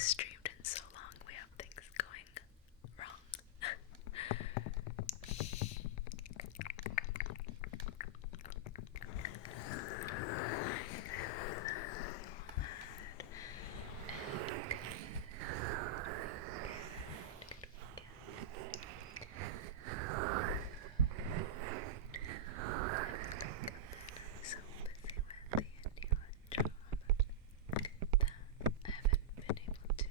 streamed in so long, we have things going wrong. So busy with the new job that I haven't been able to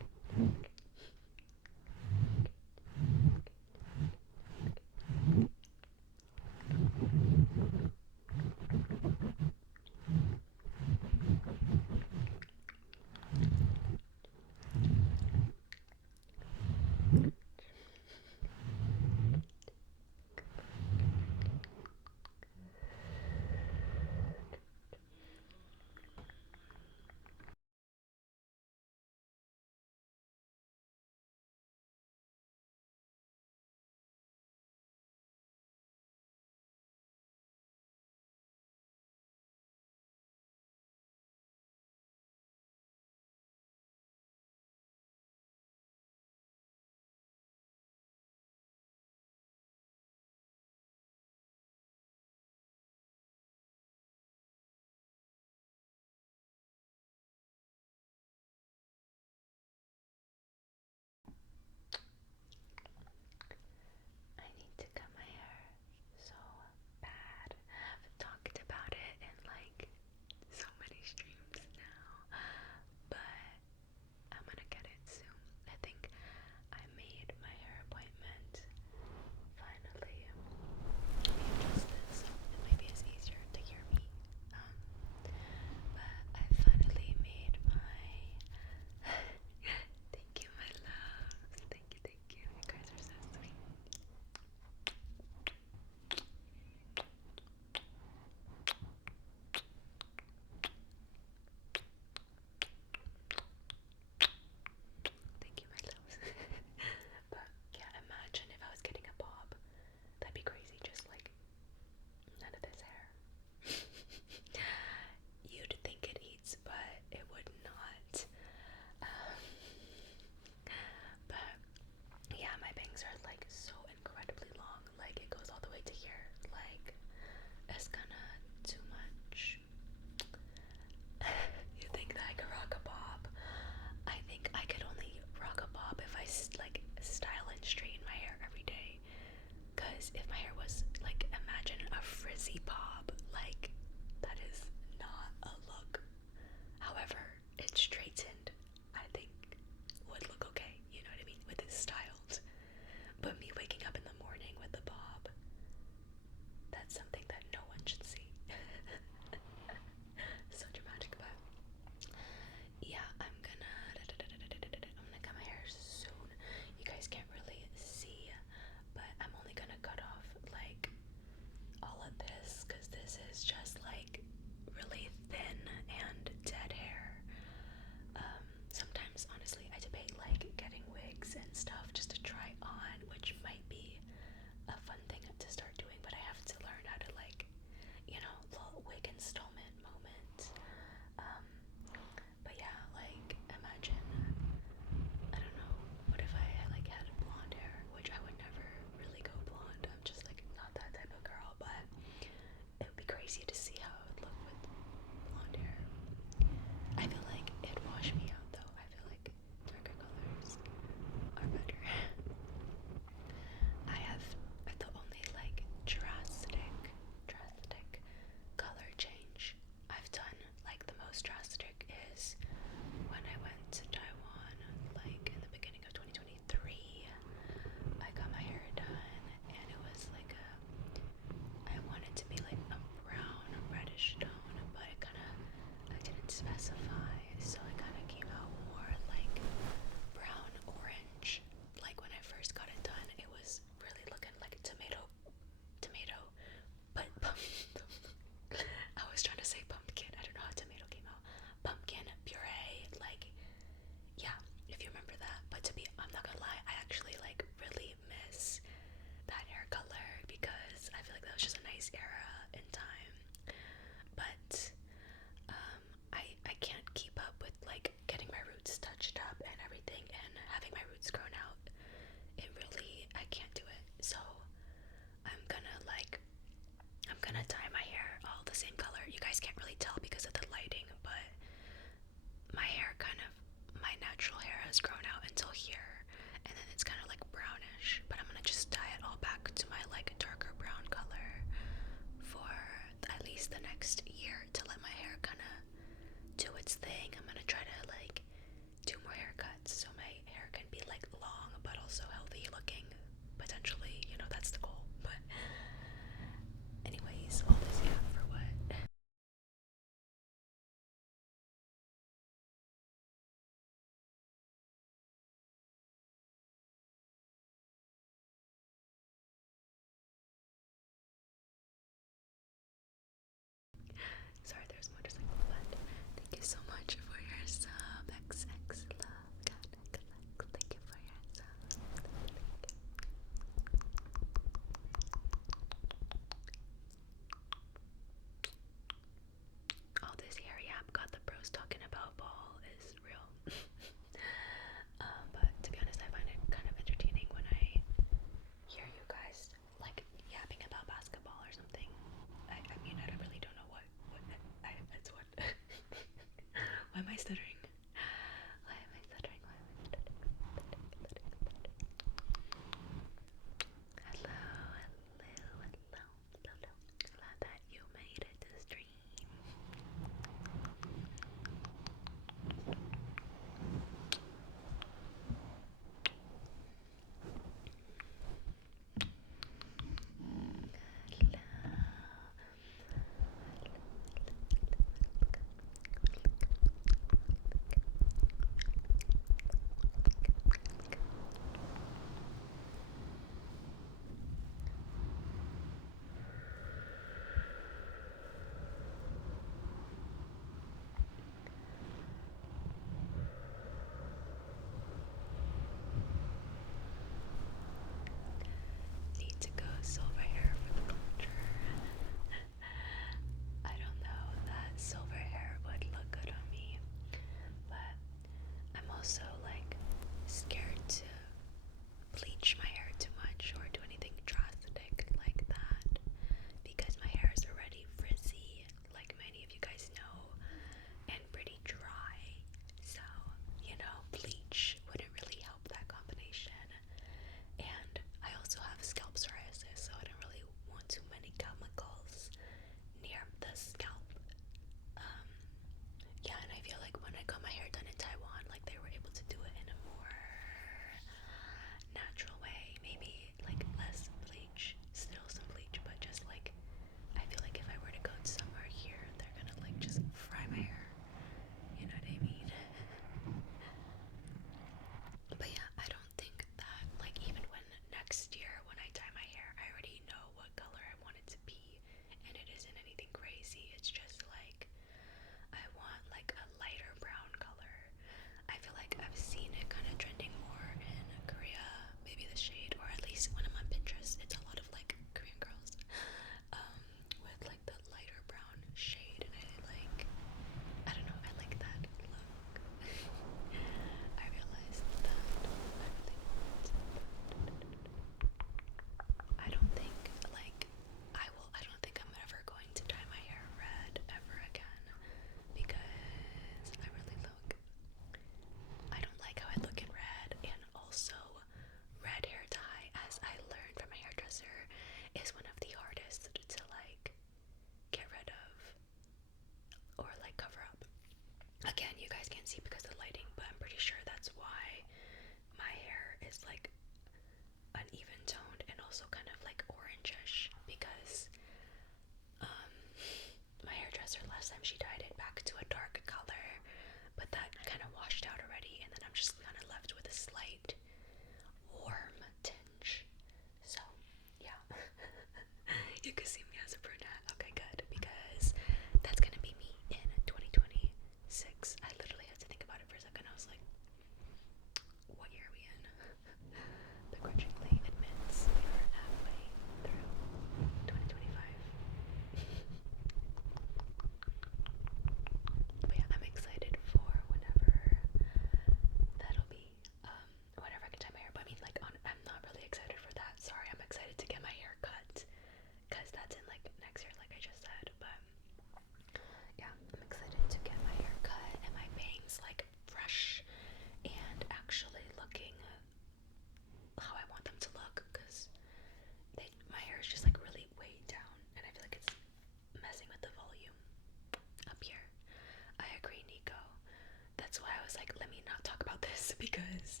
about this because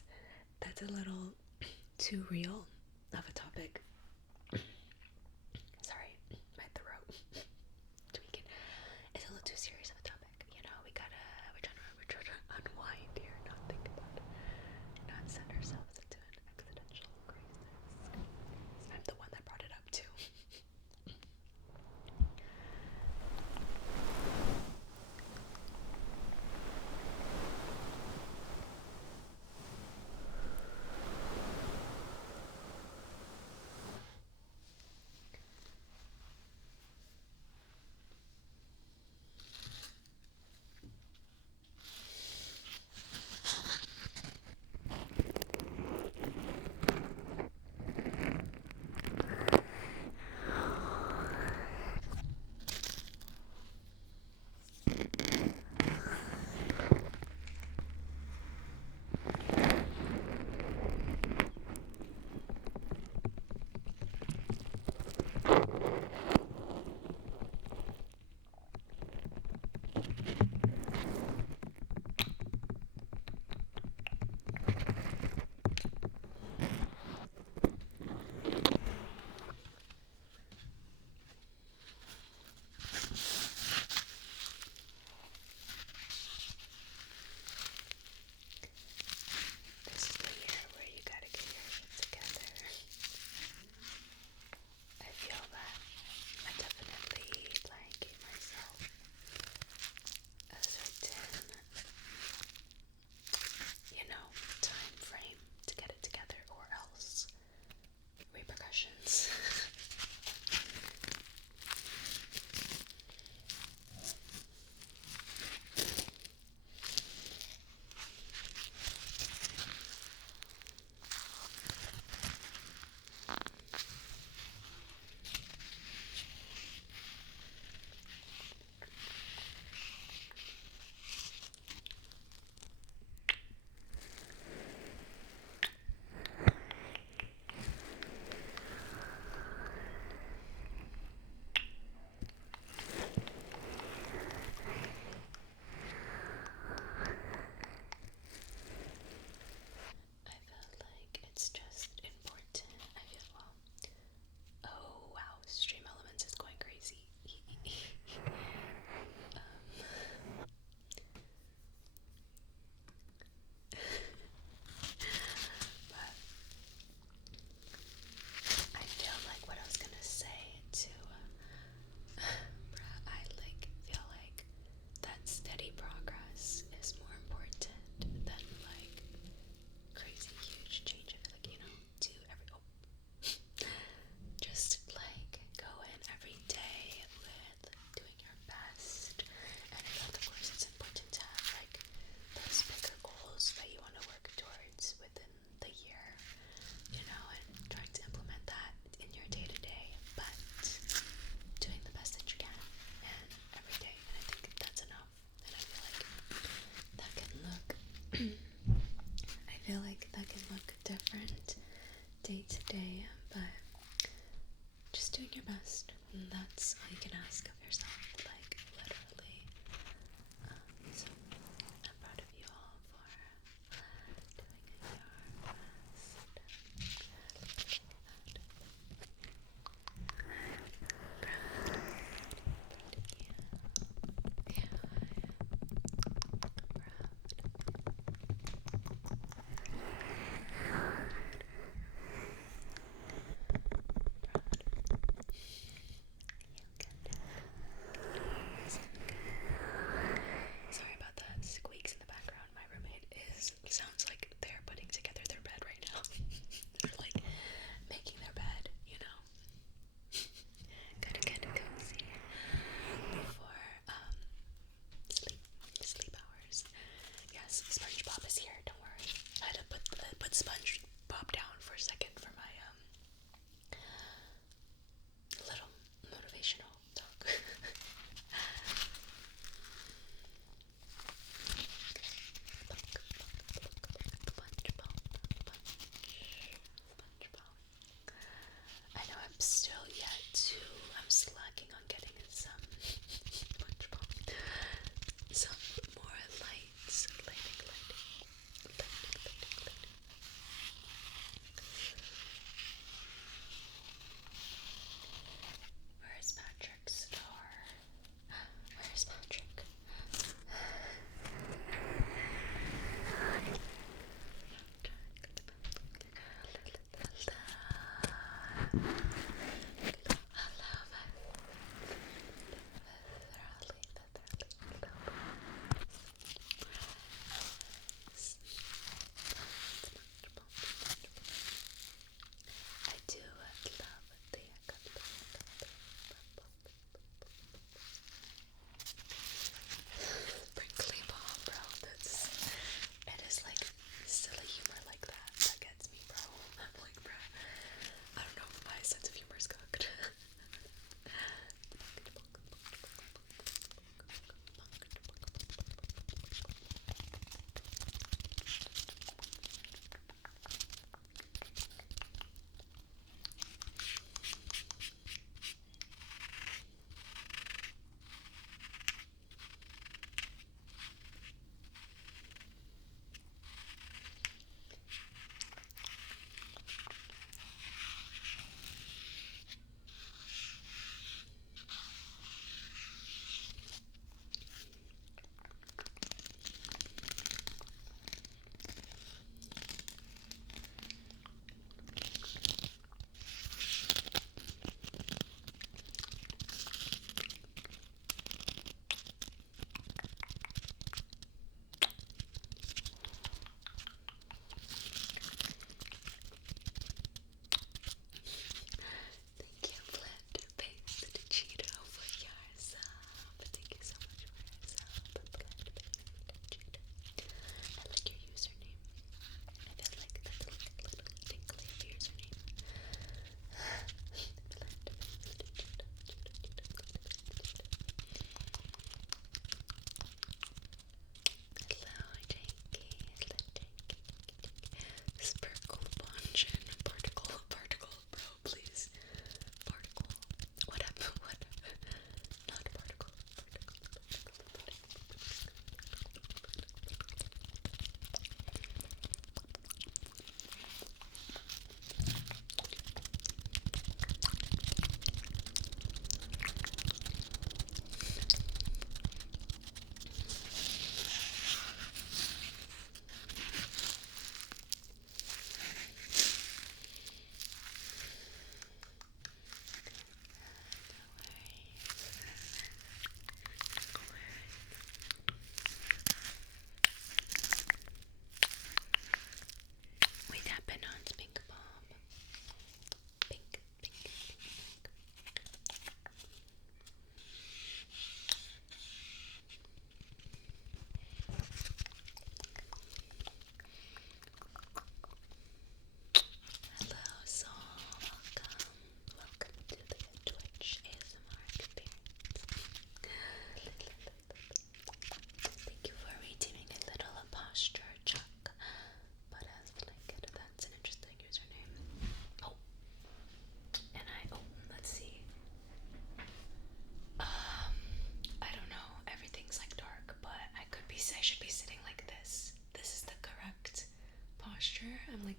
that's a little too real of a topic. Sorry, my throat tweaking. It's a little too serious of a topic. You know, we're trying to unwind here, not think about it, not send ourselves into an existential crisis. I'm the one that brought it up too.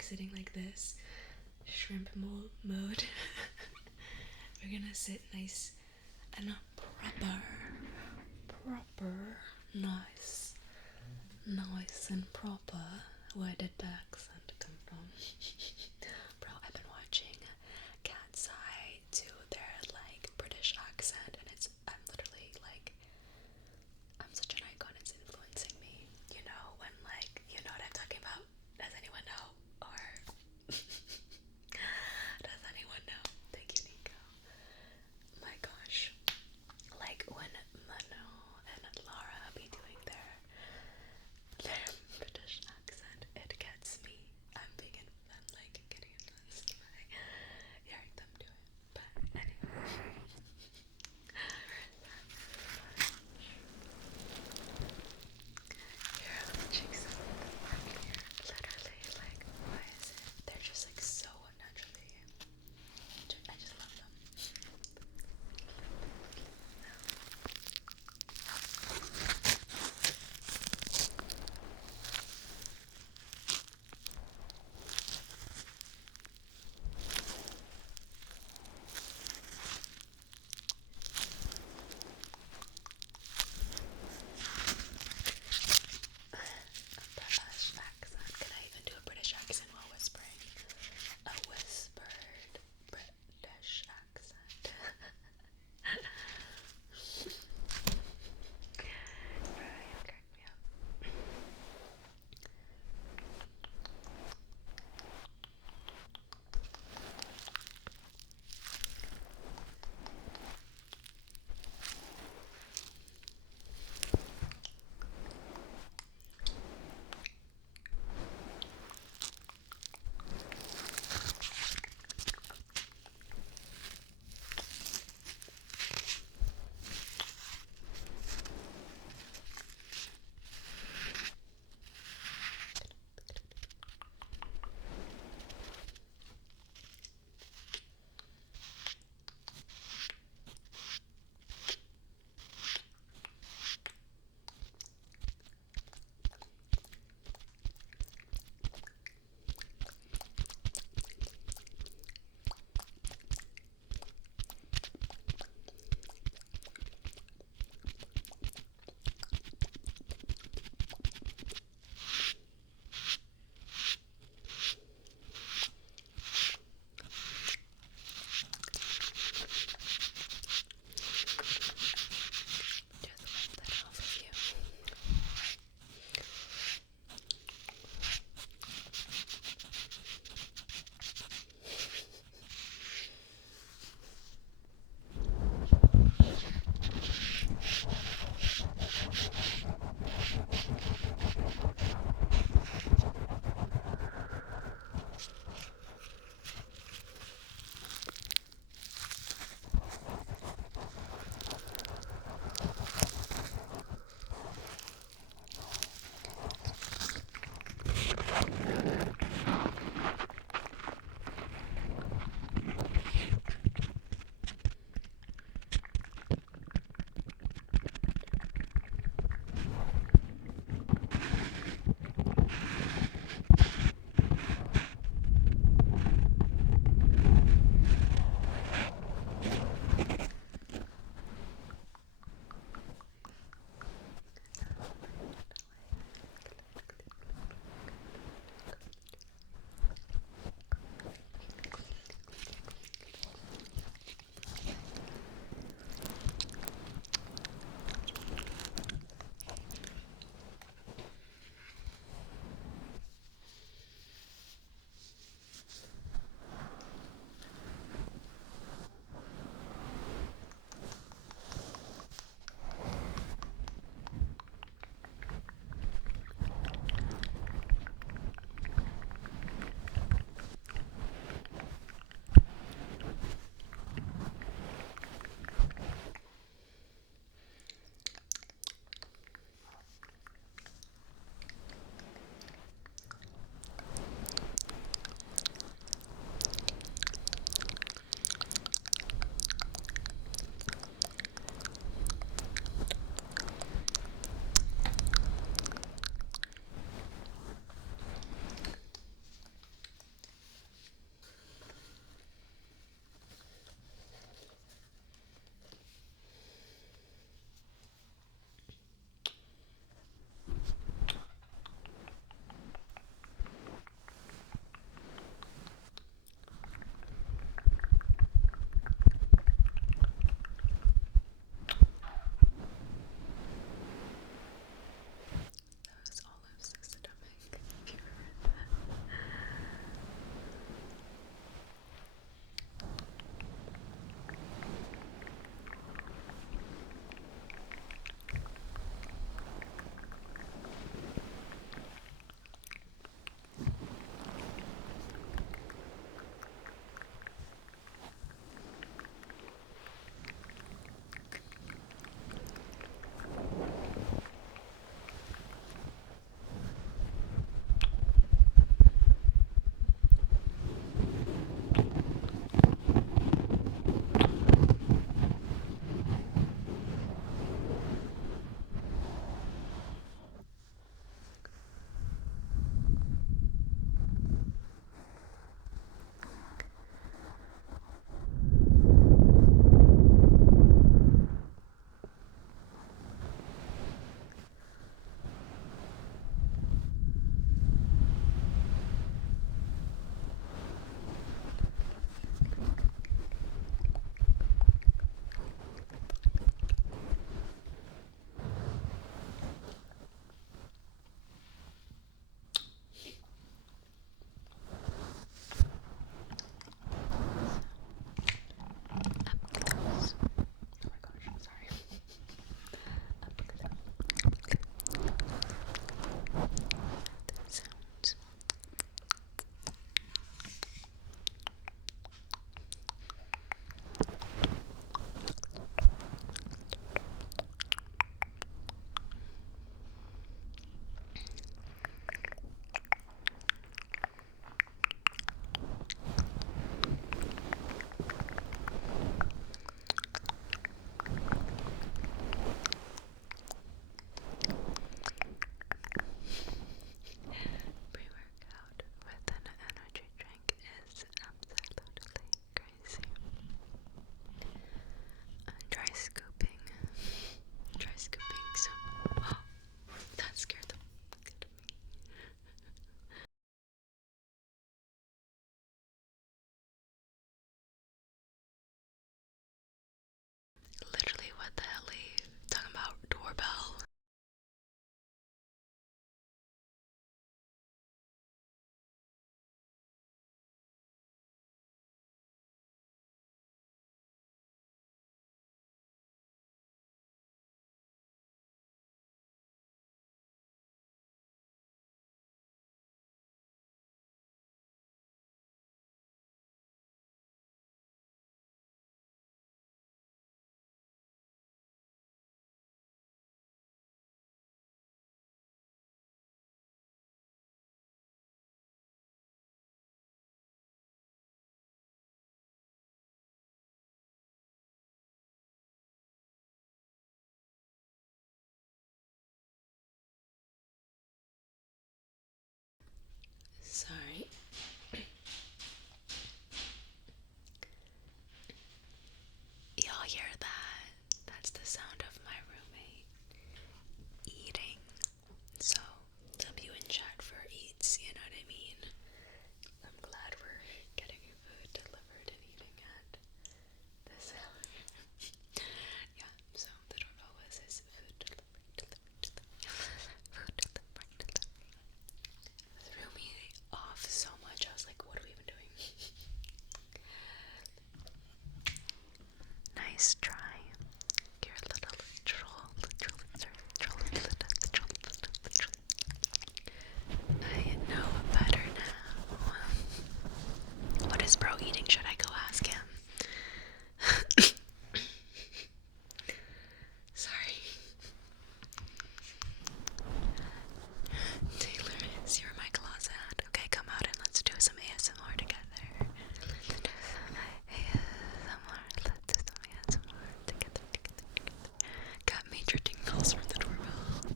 sitting like this, shrimp mode. We're gonna sit nice and nice and proper. Where did the accent come from? Bro, I've been watching Cat's Eye to their like British accent, and I'm literally like, I'm such an icon, it's influencing me. You know, when like, you know what I'm talking about? Does anyone know? Or does anyone know? Thank you, Nico. My gosh. Like when Mano and Lara be doing their British accent, it gets me it's the sound of my roommate eating. So, W in chat for eats, you know what I mean? I'm glad we're getting food delivered and eating at this hour. Yeah, so the doorbell was his food delivery. Food delivery. Threw me off so much. I was like, what are we even doing? Nice try. You're a little troll. I know better now. What is bro eating? Should I go ask him? Sorry. Taylor, is your mic closet? Okay, come out and let's do some ASMR together. Let's do some ASMR together. Got major tingles from the doorbell.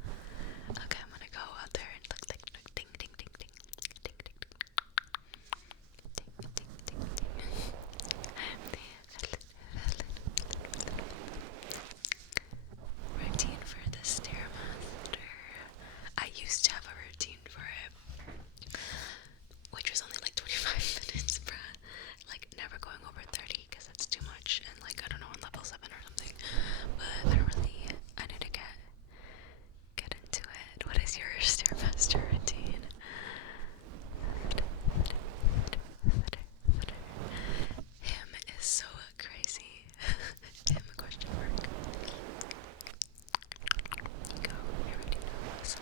Okay, I'm gonna go out there and look like ding ding ding ding ding ding ding ding ding ding ding. Routine for the Stairmaster. I used to have a routine for it, which was only like 25 minutes, bruh. Like, never going over 30, because that's too much, and like, I don't know, on level 7 or something, but I need to get into it. What is your Stairmaster routine? Him is so crazy. Him, question mark. Go, you already know this.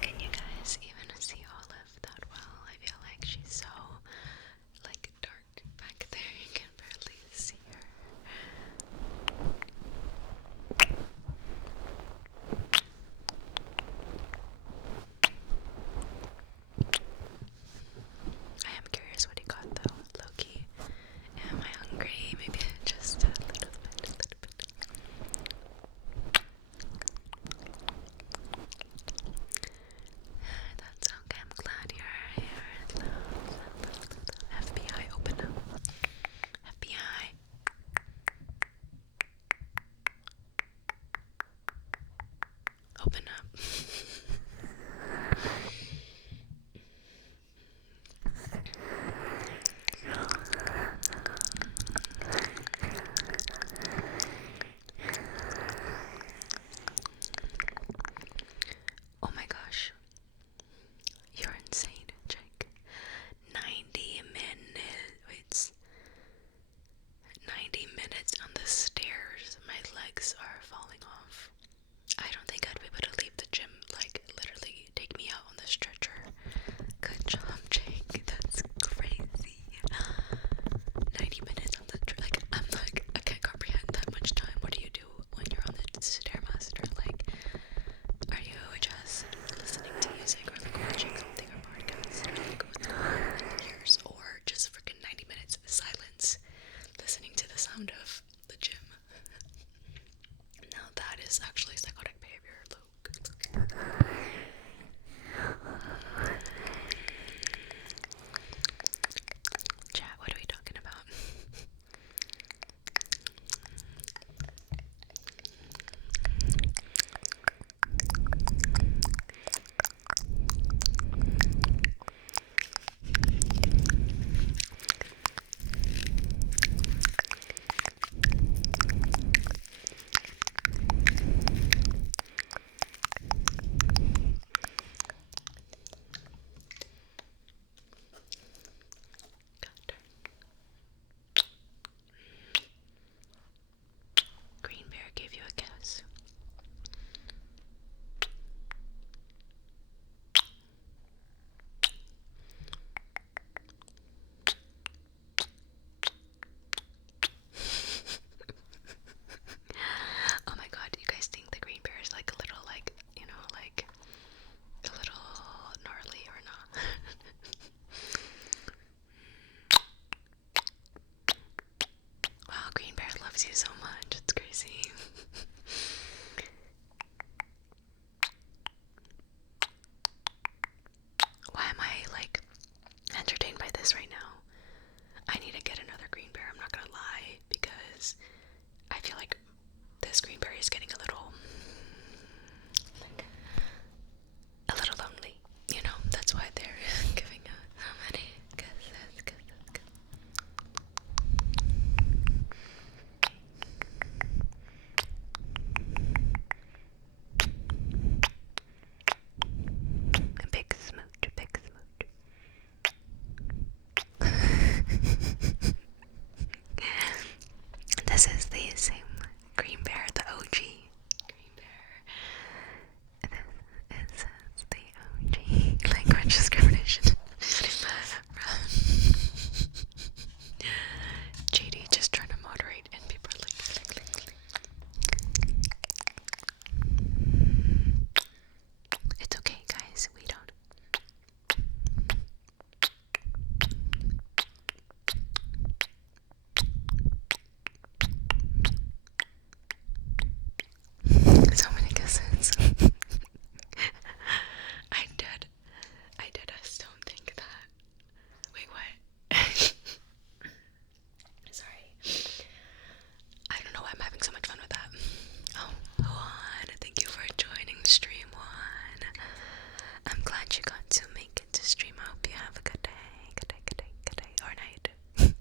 Can you guys even see Olive that well? I feel like she's so like dark back there, you can barely see her. I am curious what he got though, Loki. Am I hungry? Maybe just a little bit. That's okay, I'm glad you're here. FBI, open up. FBI. Open up. Oh my gosh. You're insane, Jake. 90 minutes. 90 minutes on the stairs. My legs are falling off. I don't think I'd be able to leave the gym, like, literally take me out on the stretcher. Good job, Jake. That's crazy. 90 minutes on the, I'm like, I can't comprehend that much time. What do you do when you're on the Stairmaster? Like, are you just listening to music or like watching something or podcast or like what's going on in your ears, or just freaking 90 minutes of silence listening to the sound of the gym? Now that is actually psychotic behavior. Look. Chat, what are we talking about? Green Bear gave you a kiss. Oh my god, you guys think the Green Bear is like a little, like, you know, like a little gnarly or not? Wow, Green Bear loves you so much. It's crazy. because Greenberry is getting a little lonely. You know, that's why they're giving out so many kisses. A big smooch, a big smooch. This is the same Green Bear, the OG Green Bear. It says the OG language discrimination. JD just trying to moderate, and people are like. It's okay, guys. We don't. So many kisses. I just don't think that. Wait, what? Sorry. I don't know why I'm having so much fun with that. Oh, Juan, thank you for joining stream, Juan. I'm glad you got to make it to stream. I hope you have a good day, or night. Okay.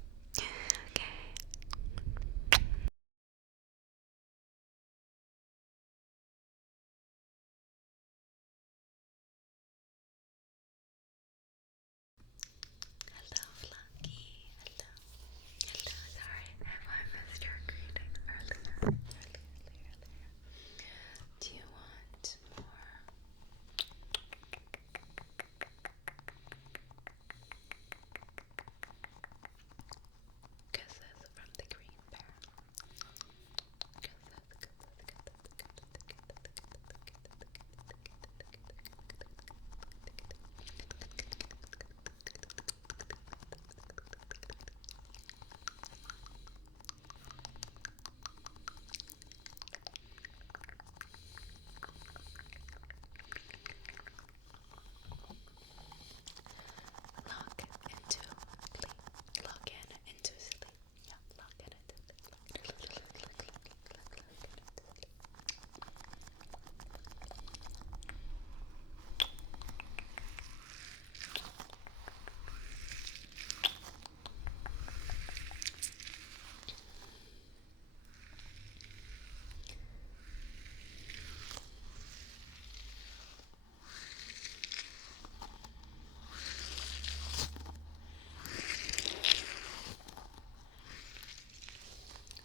Hello, Flunky. Hello. Sorry if I missed your greeting earlier. Do you want more? Kisses from the Green Bear. Lock in into sleep. Yeah, lock in into sleep.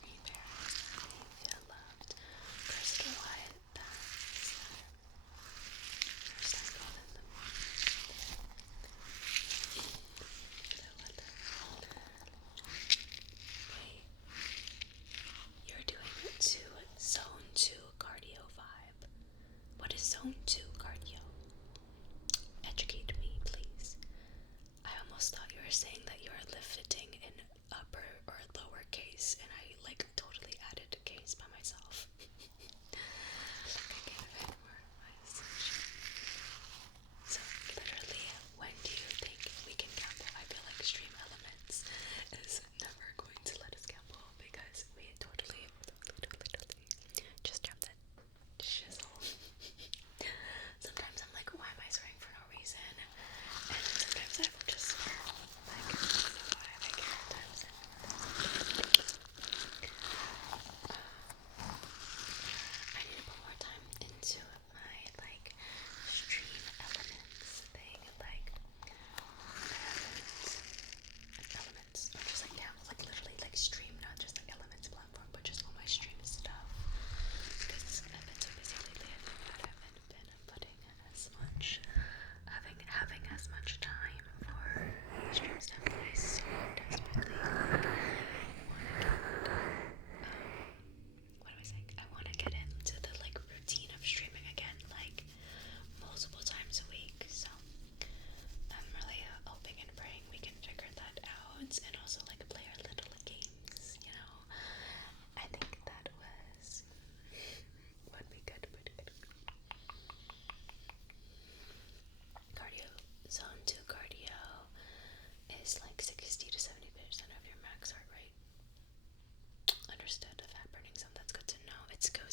Green Bear, feel loved. Crystal White, you're doing zone 2 cardio vibe. What is zone 2 cardio? Educate me, please. I almost thought you were saying that you were lifting in upper or lower case, and I like totally added a case by myself. So literally, when do you think we can gamble? I feel like Stream Elements is never going to let us gamble because we totally just dropped that shizzle. Sometimes I'm like, why am I swearing for no reason? And sometimes I will just swear. Like, why I care times it. I need to put more time into my like Stream Elements thing, like elements, or just like literally like Stream, not just like Elements platform, but just all my Stream stuff. Because I've been so busy lately, I haven't been putting as much, having as much time for Stream stuff. But I so desperately want to what am I saying? I want to get into the like routine of streaming again, like multiple times a week. So I'm really hoping and praying we can figure that out, and also like play our little games. You know, I think that would be good. Cardio zone 2 cardio is like 60 to 70% of your max heart rate. Understood. A fat burning zone, that's good to know. It's good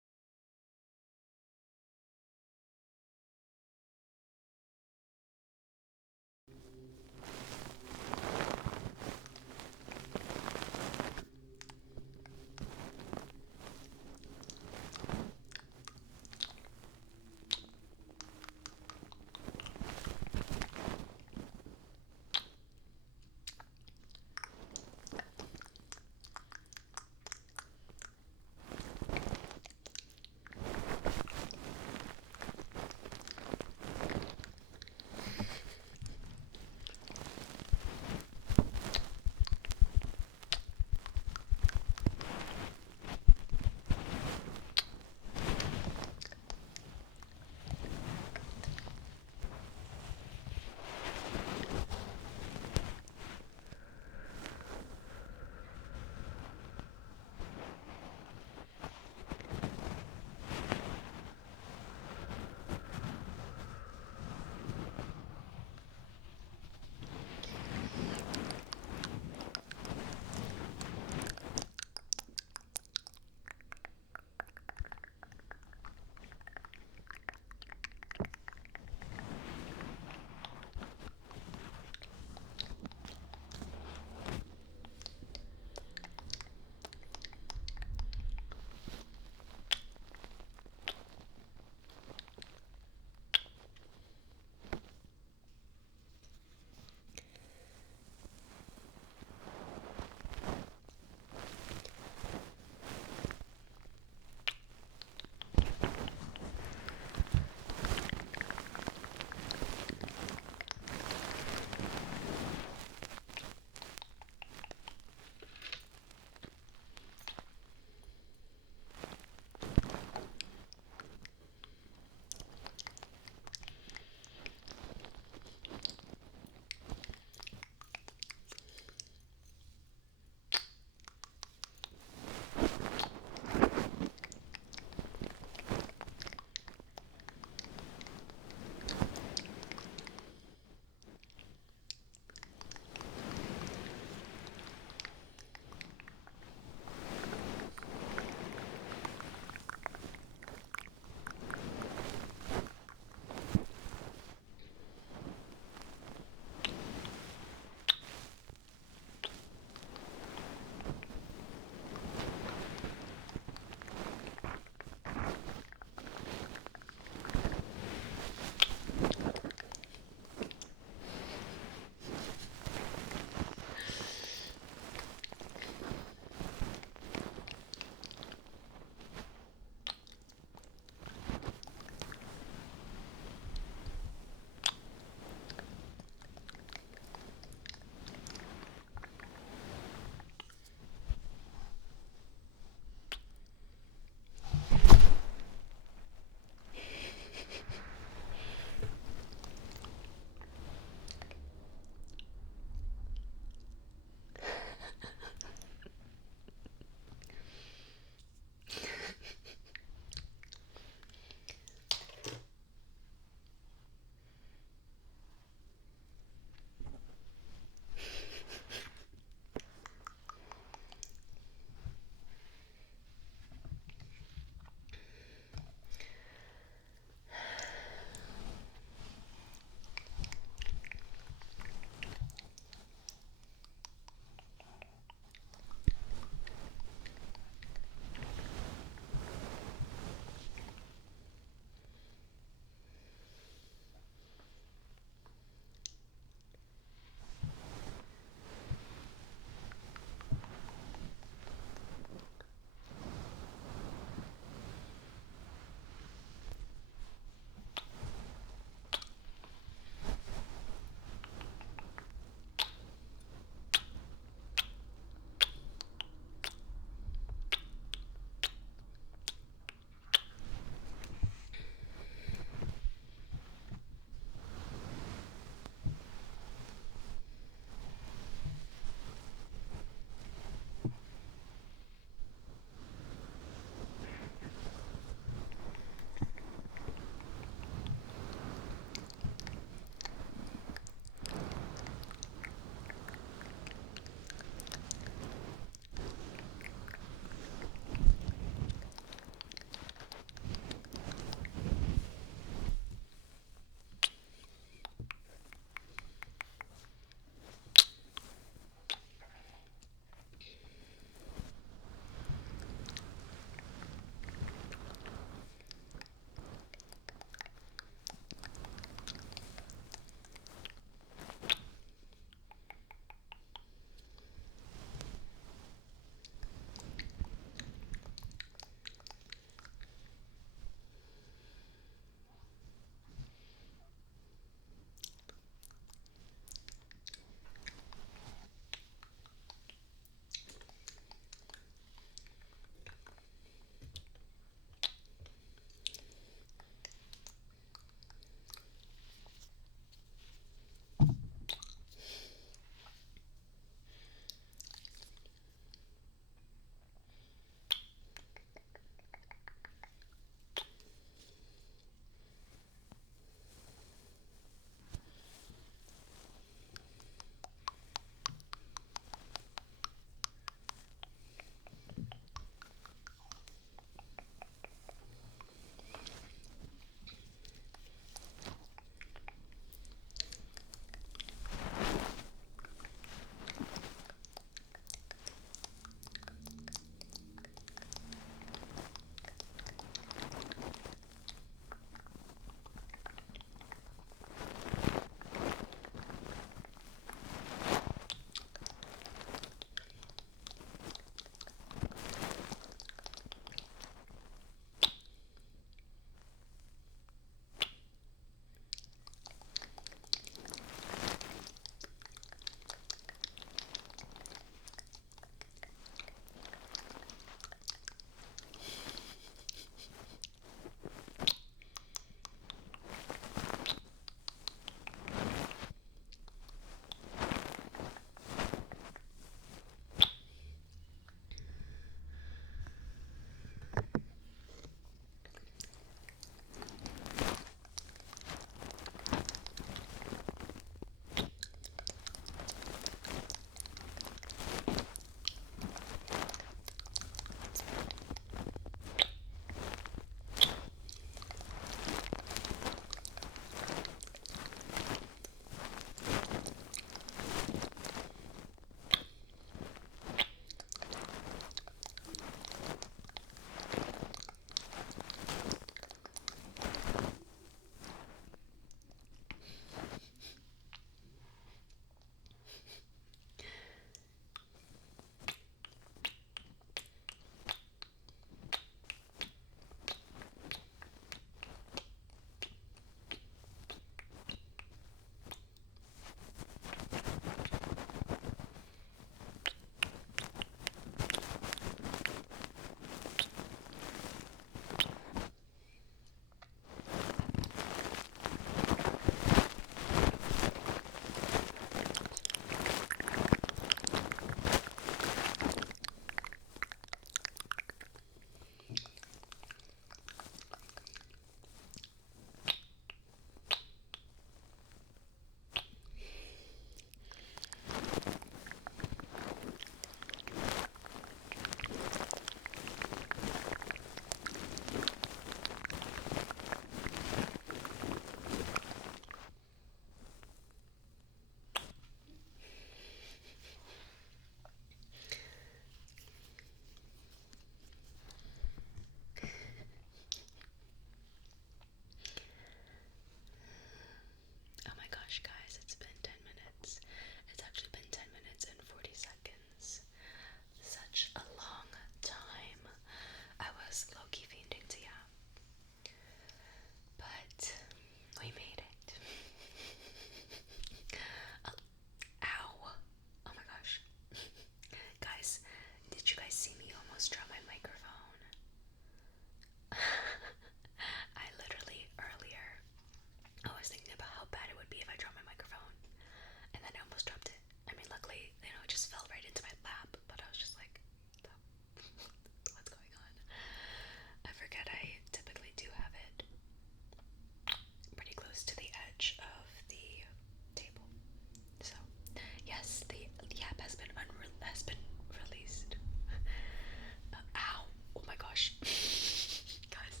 gosh. Guys,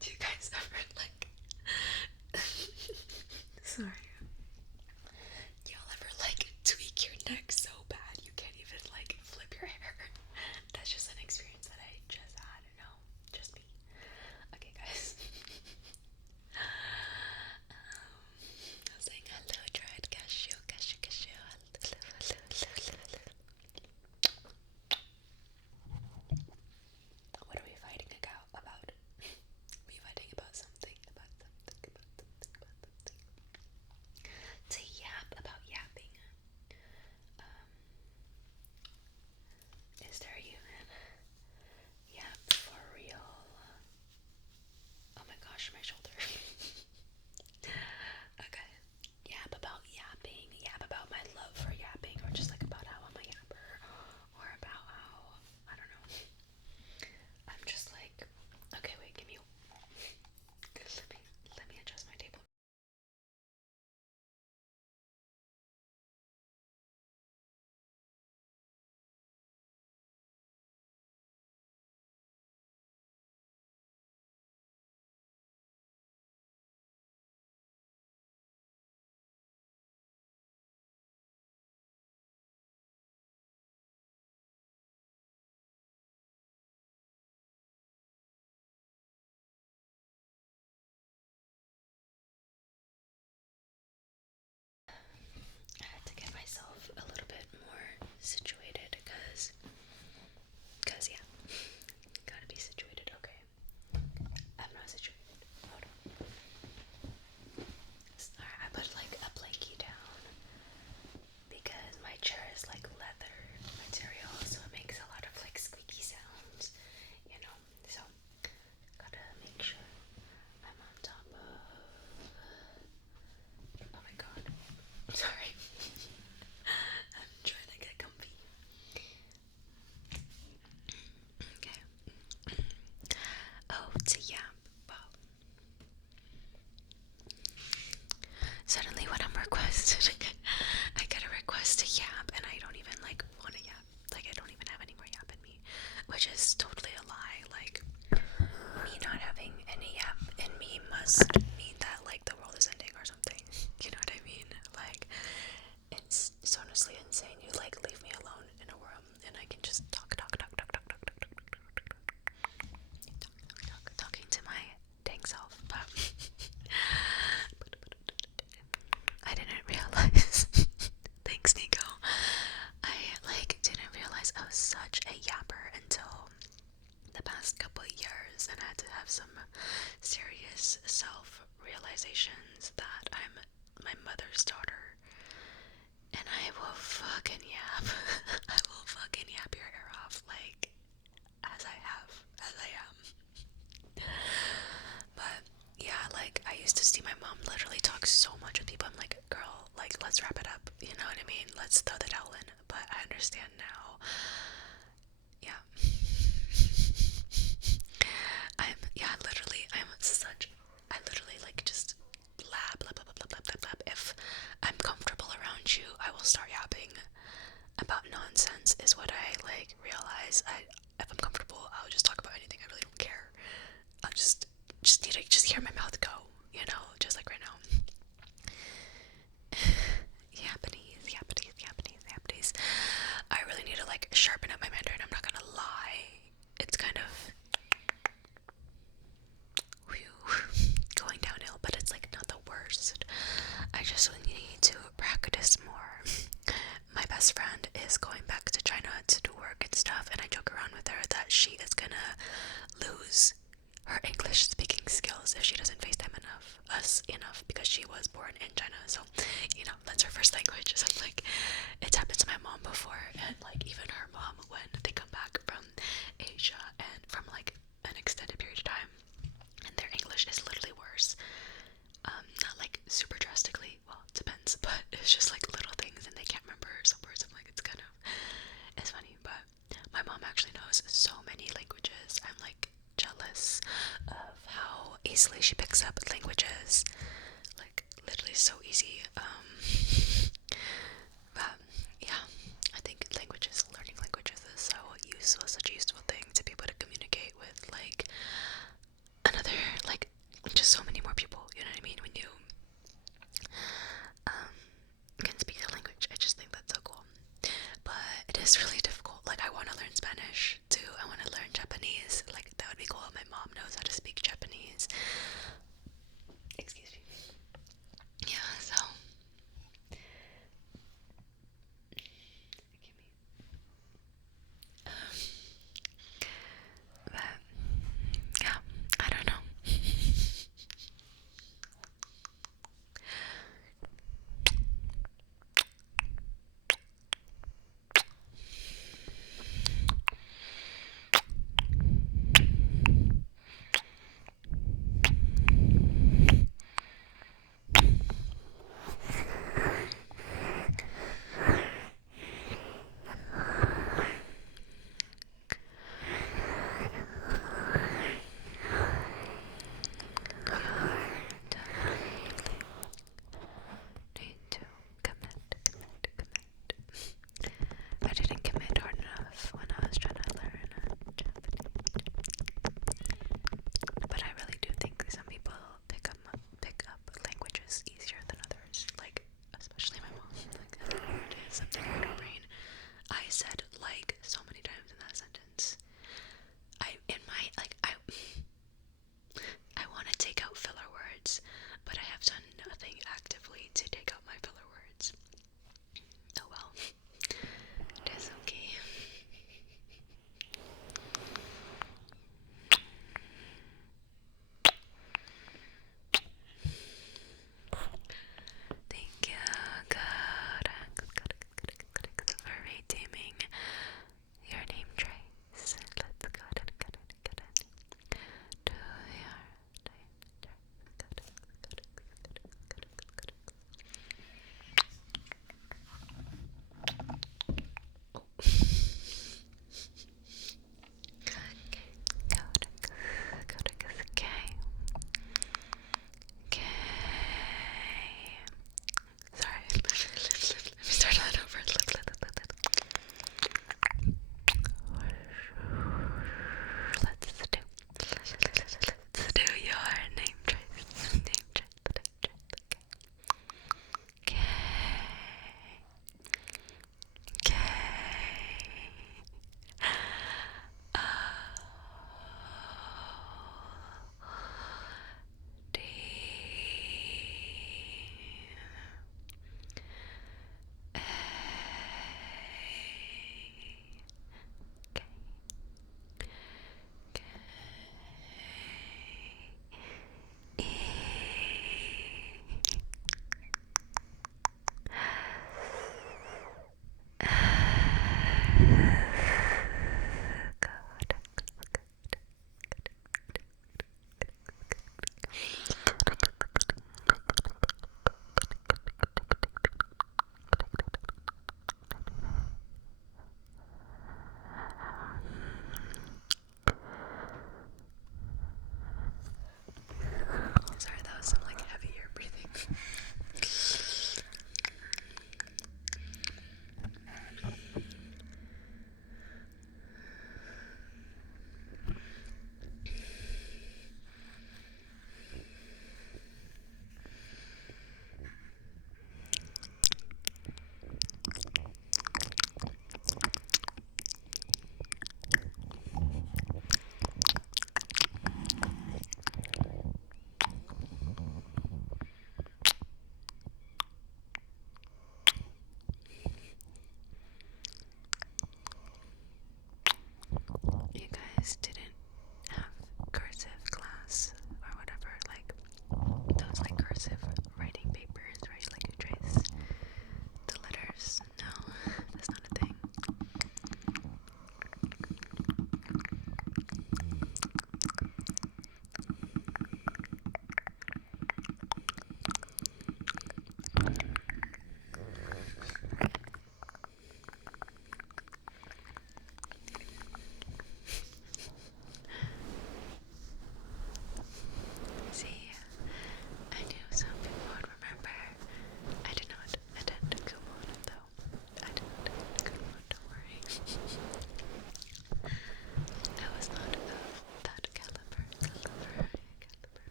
do you guys ever like sorry. Y'all ever like tweak your neck so bad you can't even like flip your hair? That's just an experience that I just had. No, just me. Okay, guys. I was saying hello, dried cashew, cashew, cashew. Hello, hello, hello, hello, hello. What are we fighting about? We fighting about something, about something, about something, about something. To yap about yapping. Is there a human? Yap for real. Oh my gosh, my shoulder. Okay. Yap about yapping. Yap about my love for yapping, or just like about how I'm a yapper, or about how I don't know. I'm just like, okay, wait, give me. Let me adjust my table. I had to get myself a little bit more situated because yeah, gotta be situated. Okay, I'm not situated. Hold on. Alright, I put like a blankie down because my chair is like leather material, so it makes a lot of like squeaky sounds, you know. So gotta make sure I'm on top of. Oh my god, sorry. I'm trying to get comfy. Okay. Oh, to yap. Wow. Suddenly, when I'm requested, I get a request to yap, and I don't even like want to yap. Like, I don't even have any more yap in me, which is totally a lie. Like, me not having any yap in me must mean that like the world is ending or something. You know what I mean? Like, it's honestly insane. You like leave me alone in a room, and I can just talking to my dang self, but I didn't realize. Thanks, Nico. I like didn't realize I was such a yapper until the past couple of years, and I had to have some serious self-realizations that I'm my mother's daughter, and I will fucking yap. I will fucking yap your hair off, like as I am. But yeah, like I used to see my mom literally talk so much with people. I'm like, girl, like let's wrap it up. You know what I mean? Let's throw the towel in. But I understand now. Yeah. I literally like just blab. If I'm comfortable around you, I will start yapping about nonsense. Is what I like realize. If I'm comfortable, I'll just talk about anything. I really don't care. I'll just need to just hear my mouth go, you know, just like right now. Japanese. I really need to like sharpen up my Mandarin. I'm not gonna lie. It's kind of going downhill, but it's like not the worst. I just need to practice more. My best friend is going back to China to do work and stuff, and I joke around with her that she is gonna lose her English speaking skills if she doesn't FaceTime us enough, because she was born in China, so you know that's her first language. So like it's happened to my mom before, and like even her mom, when they come back from Asia and from like an extended period of time, and their English is literally worse. Not like super drastically, well, it depends, but it's just like little things and they can't remember some words. I'm like, it's funny, but my mom actually knows so many languages. I'm like jealous of how easily she picks up languages, like literally so easy. But yeah, I think learning languages is so useful, such a useful thing to be able to communicate is really difficult. Like, I want to learn Spanish too. I want to learn Japanese. Like, that would be cool. My mom knows how to speak Japanese. Excuse me. Yeah, so. But, yeah, I don't know.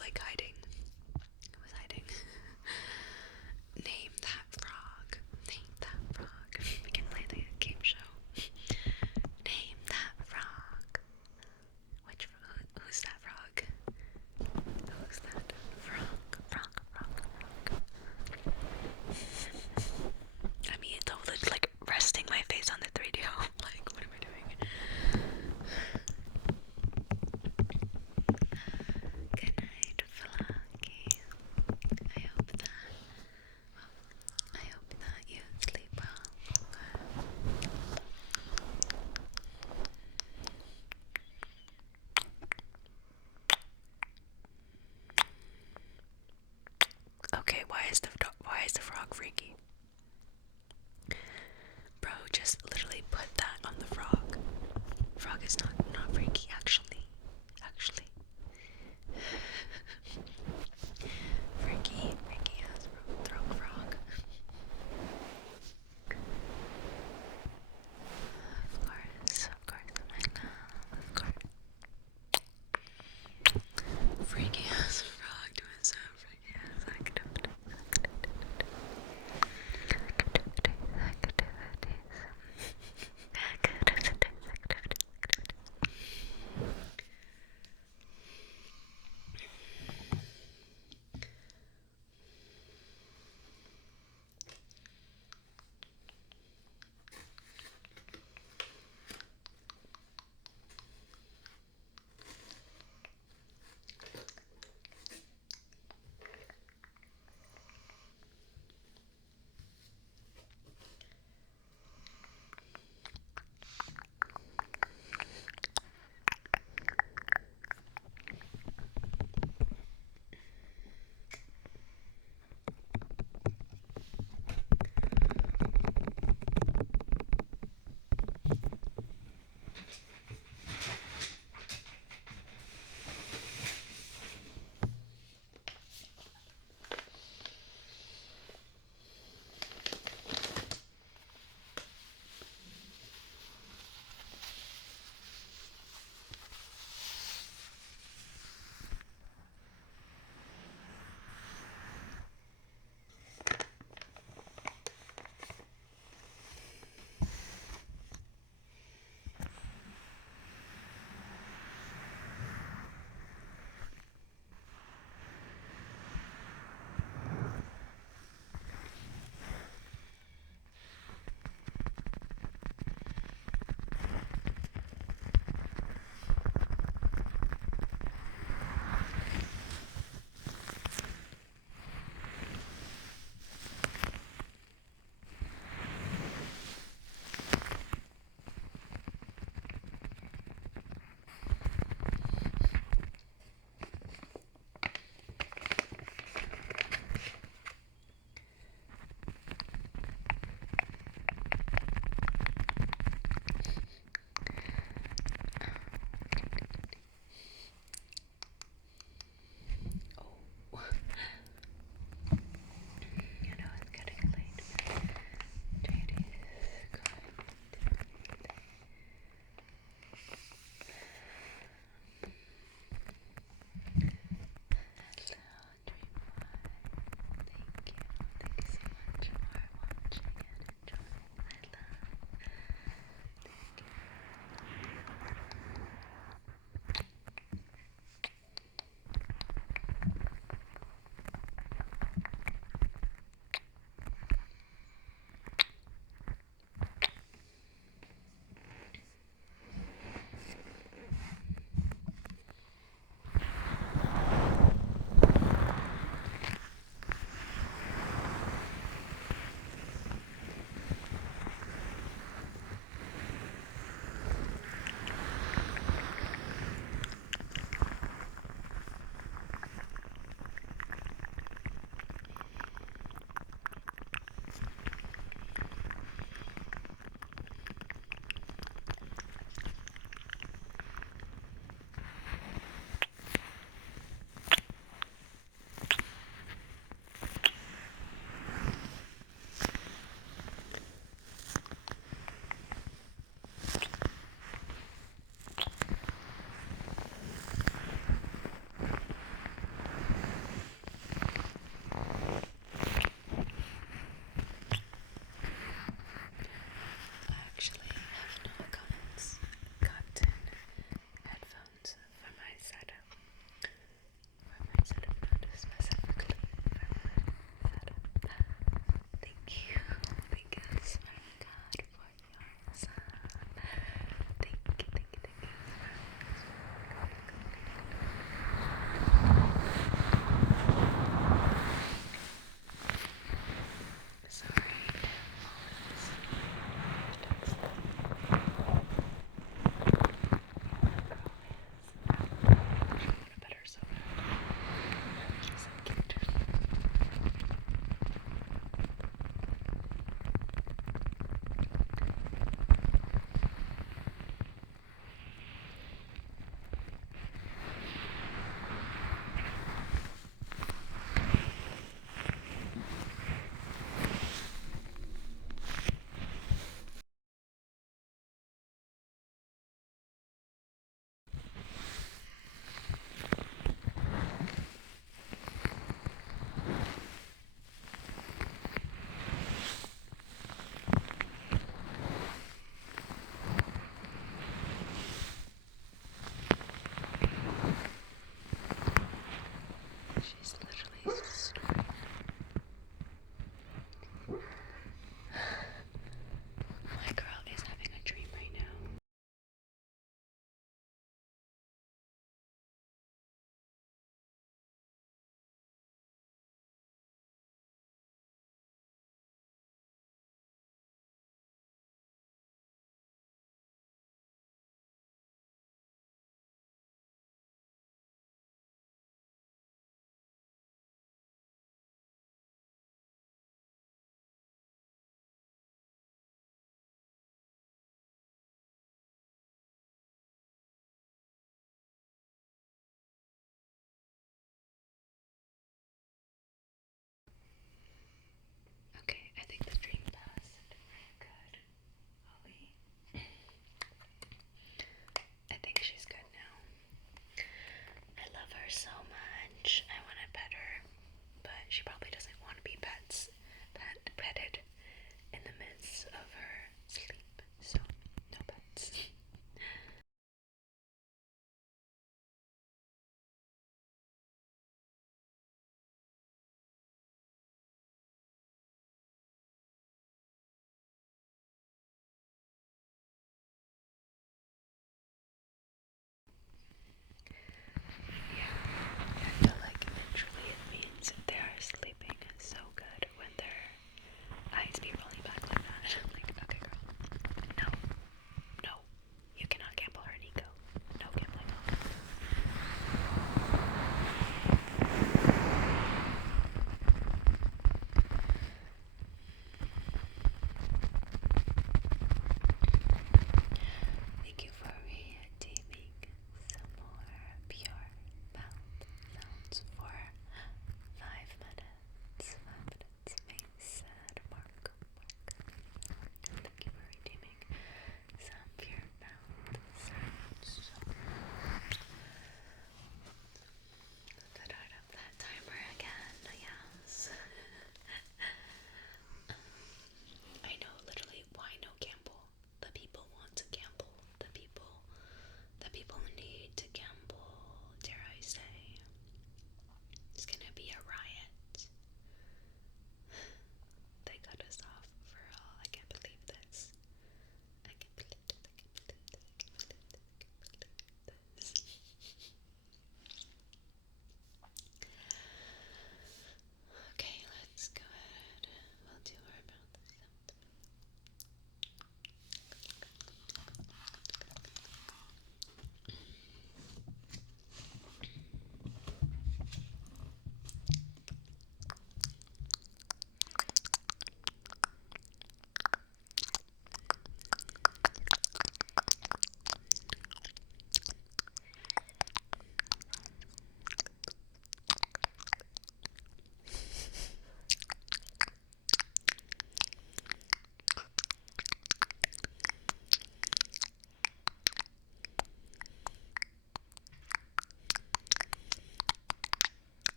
like hiding. It was hiding. Name that frog. Name that frog. We can play the game show. Name that frog. Who's that frog? Who's that frog? I mean, totally like resting my face on the 3D. Like, what am I doing? Good night, Flunky. I hope that you sleep well. Okay, why is the frog freaky? Bro, just literally put that on the frog. Frog is not freaky, actually. Freaky ass throat frog. Of course, my love, of course. Freaky ass frog doing some freaky ass activity.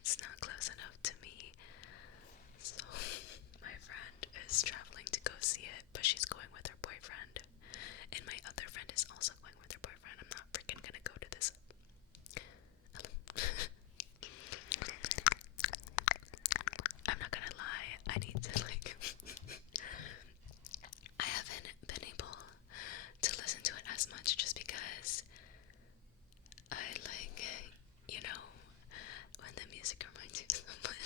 it's not close enough to me. So my friend is traveling to go see it, but she's going with her boyfriend. And my other friend is also going with her boyfriend. I'm not freaking gonna go to this. I'm not gonna lie, I need to like I haven't been able to listen to it as much just because I like, you know, when the music reminds you of someone.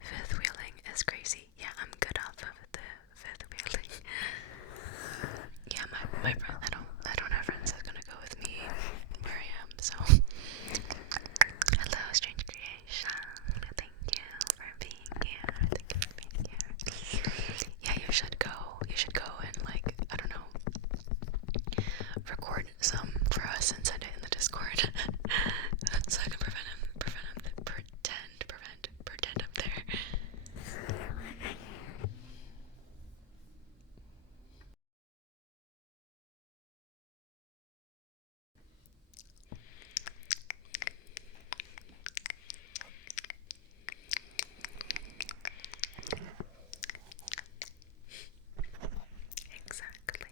Fifth wheeling is crazy. Yeah, I'm good off of the fifth wheeling. Yeah, my friend, I don't have friends that's gonna go with me where I am, so hello strange creation. Thank you for being here. Thank you for being here. Yeah, you should go and like, I don't know, record some for us and send it in the Discord. So I can pretend up there. Exactly.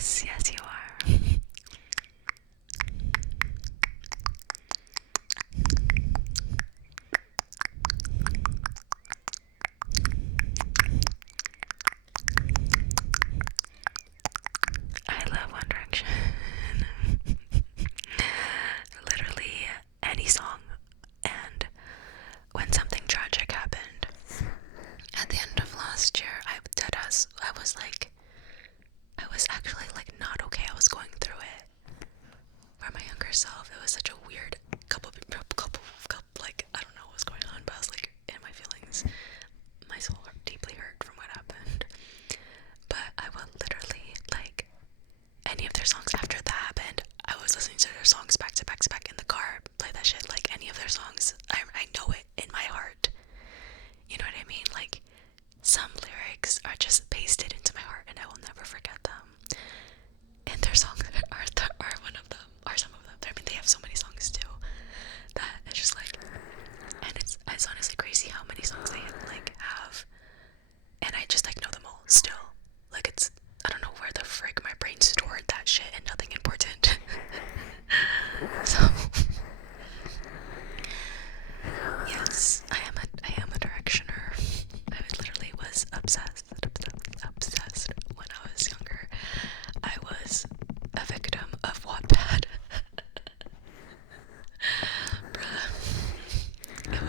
Yes, yes, you are. I love One Direction. Literally any song. And when something tragic happened at the end of last year, I was like, I was actually like not okay. I was going through it. For my younger self, it was such a weird couple, like, I don't know what was going on, but I was like in my feelings. My soul deeply hurt from what happened. But I would literally, like, any of their songs after that happened, I was listening to their songs back to back to back in the car, play that shit, like, any of their songs, I know it in my heart. You know what I mean? Like, some lyrics are just pasted into my heart and I will never forget them. And their songs are one of them, are some of them. I mean, they have so many songs too, that it's just like, and it's honestly crazy how many songs they like have, and I just like know them all still. Like, it's, I don't know where the frick my brain stored that shit and nothing important. So yes, I am a directioner. I literally was obsessed when I was younger. I was a victim of Wattpad. Bruh. It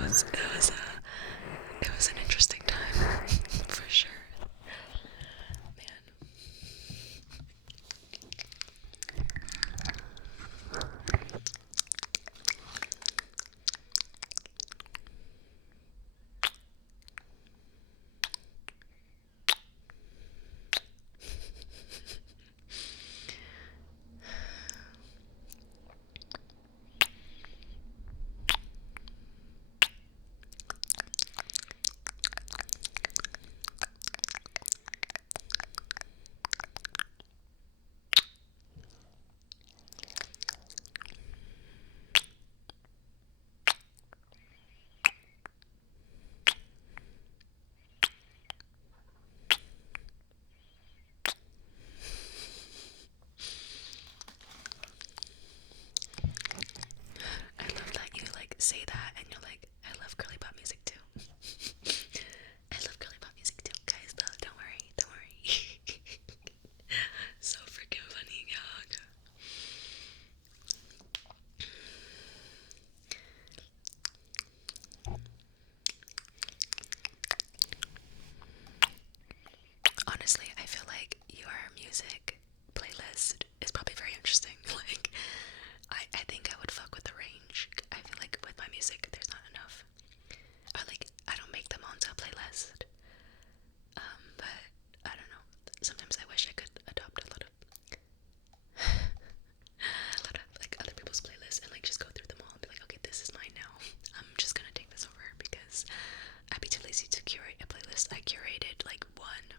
was an interesting time for sure. Man. I love that you like say that and you're like, I love girly pop music too. I love girly pop music too, guys. Though, don't worry, don't worry. So freaking funny, y'all. Honestly, I feel like your music playlist is probably very interesting. Like, I think I would fuck with the range. I feel like with my music, there's not enough. Or like, I don't make them onto a playlist. But I don't know. Sometimes I wish I could adopt a lot of like other people's playlists and like just go through them all and be like, okay, this is mine now. I'm just gonna take this over because I'd be too lazy to curate a playlist. I curated like one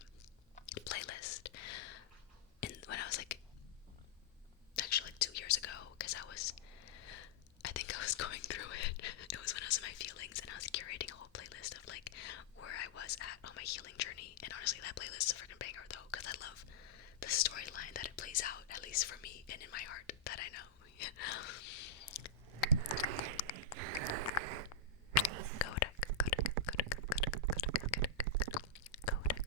playlist and when I was like actually like 2 years ago, because I think I was going through it. It was when I was in my feelings and I was curating a whole playlist of like where I was at on my healing journey. And honestly, that playlist is a freaking banger though, because I love the storyline that it plays out, at least for me and in my heart, that I know. Kodak, Kodak, Kodak, Kodak, Kodak, Kodak, Kodak,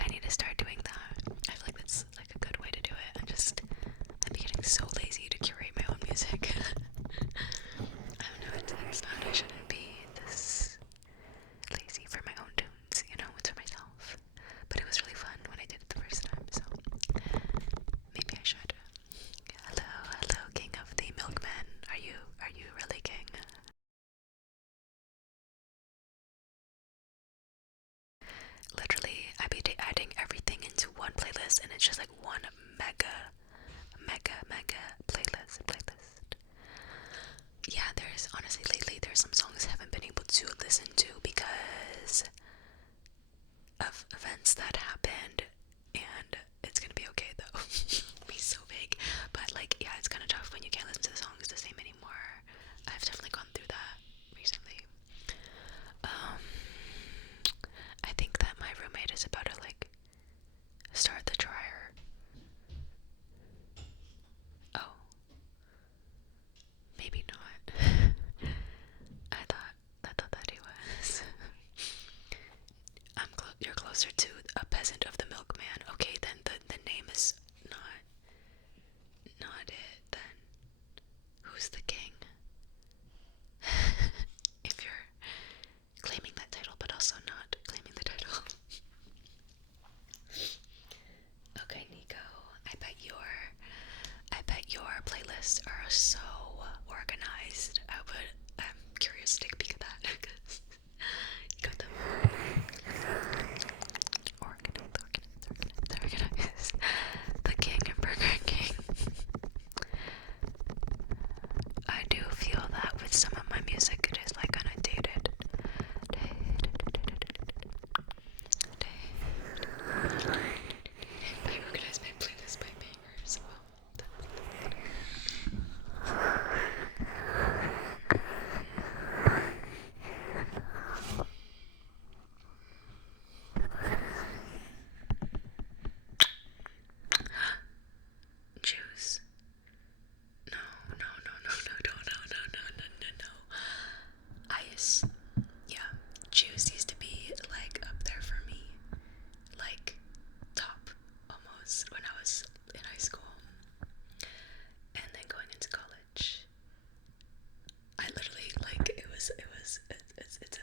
I need to start doing that. I feel like that's like a good way to do it. I'm getting so lazy to curate my own music. I don't know, it's not, I shouldn't be this lazy for my own tunes, you know, it's for myself. But it was really fun when I did it the first time, so maybe I should. Hello, hello, king of the milkmen. Are you really king? are so organized. I'm curious to take a peek at that because you got them organized. The King and Burger King. I do feel that with some of my music, it is like kind of dated. I organize my playlist by bangers. Juice. No. Ice. Yeah, Juice used to be like up there for me. Like top almost when I was in high school. And then going into college. I literally like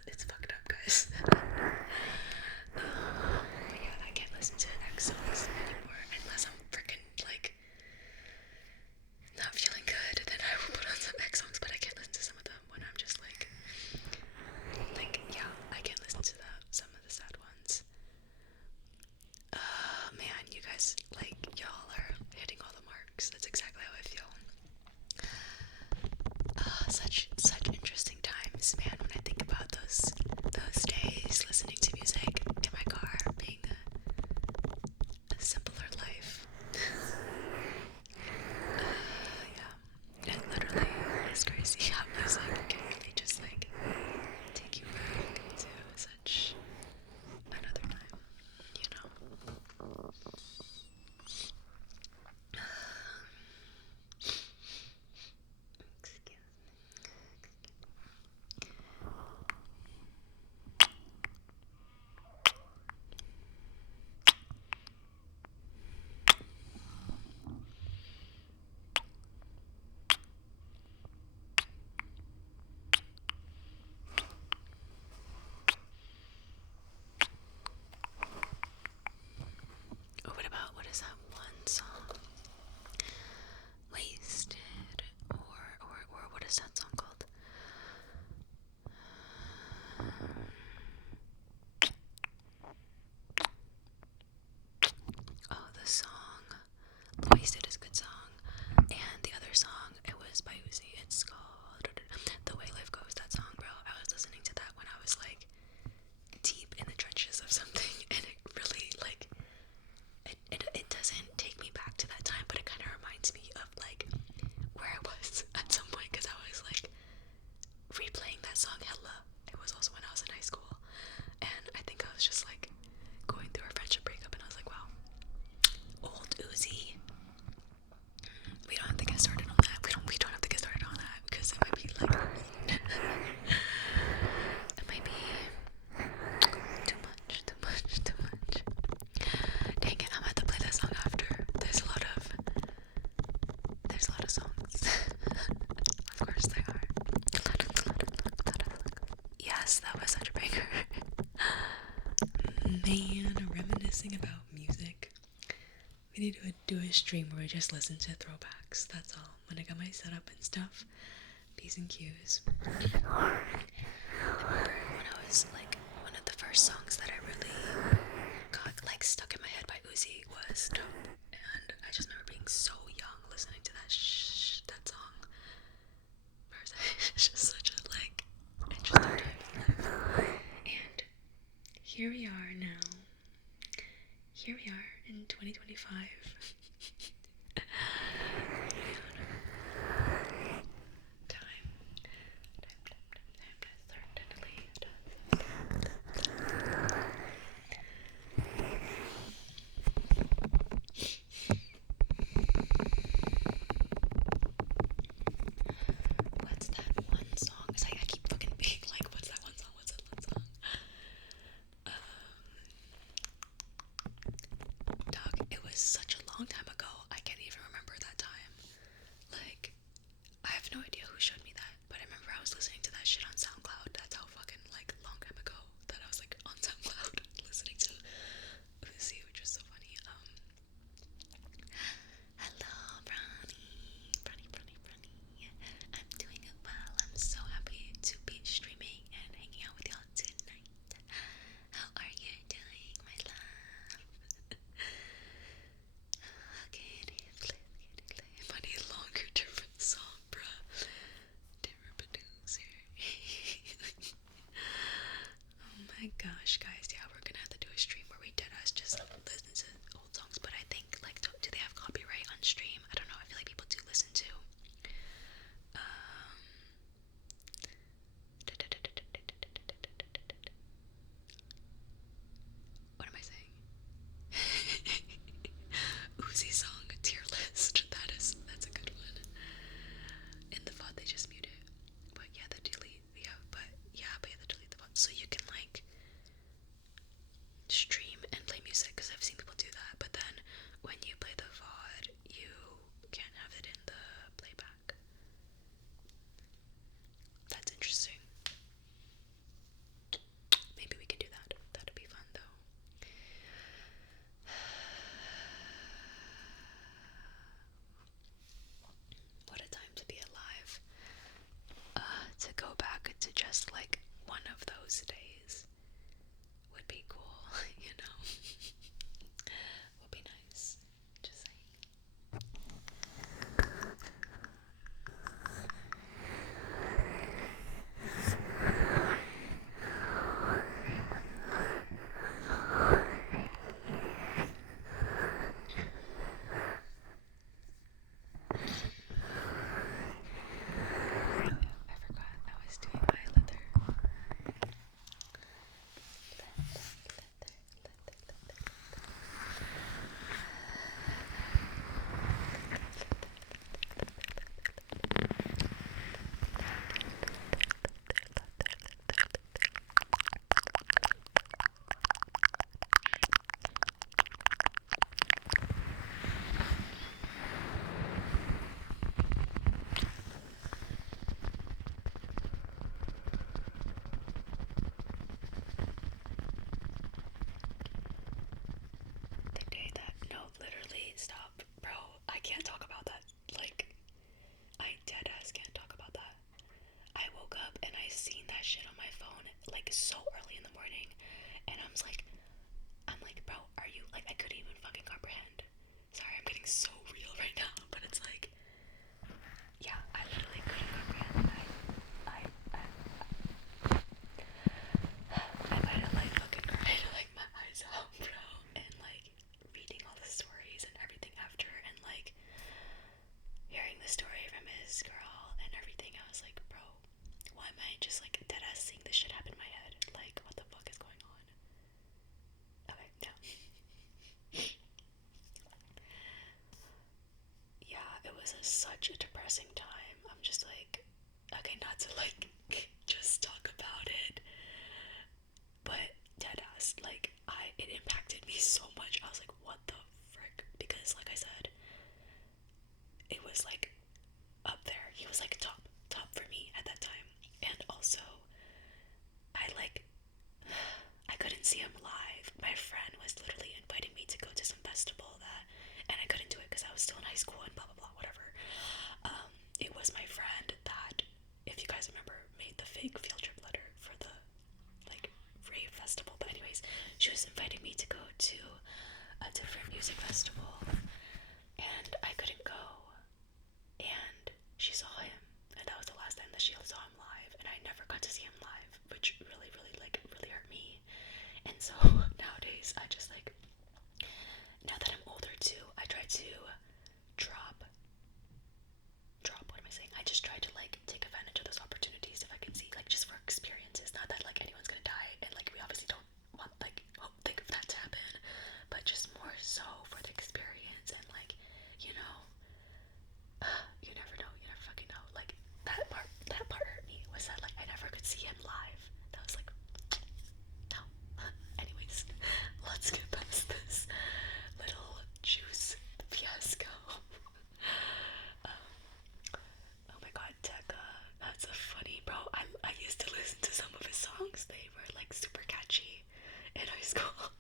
it's fucked up, guys. But yeah, I can't listen to X songs anymore unless I'm freaking like not feeling good. Then I will put on some X songs, but I can't listen to some of them when I'm just like yeah, I can't listen to some of the sad ones. Man, you guys like y'all are hitting all the marks. That's exactly how I feel. Such interesting times, man, when I think about those days listening to music in my car, being a simpler life. Yeah, it literally is crazy how music can really just like take you back to such another time, you know. Excuse me. What is that one song? Wasted, or what is that song called? Oh, the song Wasted is a good song. And the other song, it was by Uzi. It's called The Way Life Goes. That song, bro. I was listening to that when I was like deep in the trenches of something, and it really like it doesn't take me back to that time, but it kind of reminds me of like where I was at some point, because I was like replaying that song hella. It was also when I was in high school, and I think I was just like going through a friendship breakup, and I was like, wow, old Uzi. We don't have to get started on that. We don't have to get started on that because it might be like it might be too much. Dang it, I'm gonna have to play that song after. There's a lot of songs. Of course there are. Yes, that was such a banger. Man, reminiscing about music. We need to do a stream where we just listen to throwbacks. That's all. When I got my setup and stuff, P's and Q's. I remember when I was like, one of the first songs that I really got like stuck in my head by Uzi was Dope. And I just remember being so young listening to that song. It's just such a like interesting time. And here we are now. Here we are in 2025. What's that one song of those days would be cool, you know? Would be nice. Just saying. I forgot I was doing my leather. The day that, no, literally, stop, bro. I can't talk about that. Like, I dead ass can't talk about that. I woke up and I seen that shit on my phone like so early in the morning, and I'm like, bro, are you like? I couldn't even fucking comprehend. Sorry, I'm getting so real right now, but it's like, yeah, I literally couldn't comprehend. I might have like fucking cried like my eyes out, bro, and like reading all the stories and everything after, and like hearing the story from his girl and everything. I was like, bro, why am I just like dead ass seeing this shit happen in my head? Like, what the fuck is going on? Okay, no. Yeah, it was such a depressing time. I'm just like, okay, not to like just talk about it, but dead ass, like, it impacted me so much. I was like, what the frick? Because, like I said, it was like up there. He was like top for me at that time. And also, I couldn't see him live. My friend was literally inviting me to go to some festival and I couldn't do it because I was still in high school and blah blah blah, whatever. It was my friend that, if you guys remember, made the fake field trip letter for the like rave festival. But anyways, she was inviting me to go to a different music festival, and I couldn't go. And she saw him, and that was the last time that she saw him live, and I never got to see him live, which really really hurt me. And so nowadays I just like, now that I'm older too, I try to drop what am I saying? I just try to like take advantage of those opportunities if I can see, like, just for experiences. Not that like anyone's gonna die, and like we obviously don't want like think of that to happen, but just more so for the experience. And like, you know, you never know, you never fucking know. Like, that part hurt me, was that like I never could see him live. That was like, no. Anyways, let's get past this little juice fiasco. Oh my god, Tekka, that's a funny, bro. I used to listen to some of his songs. They were like super catchy in high school.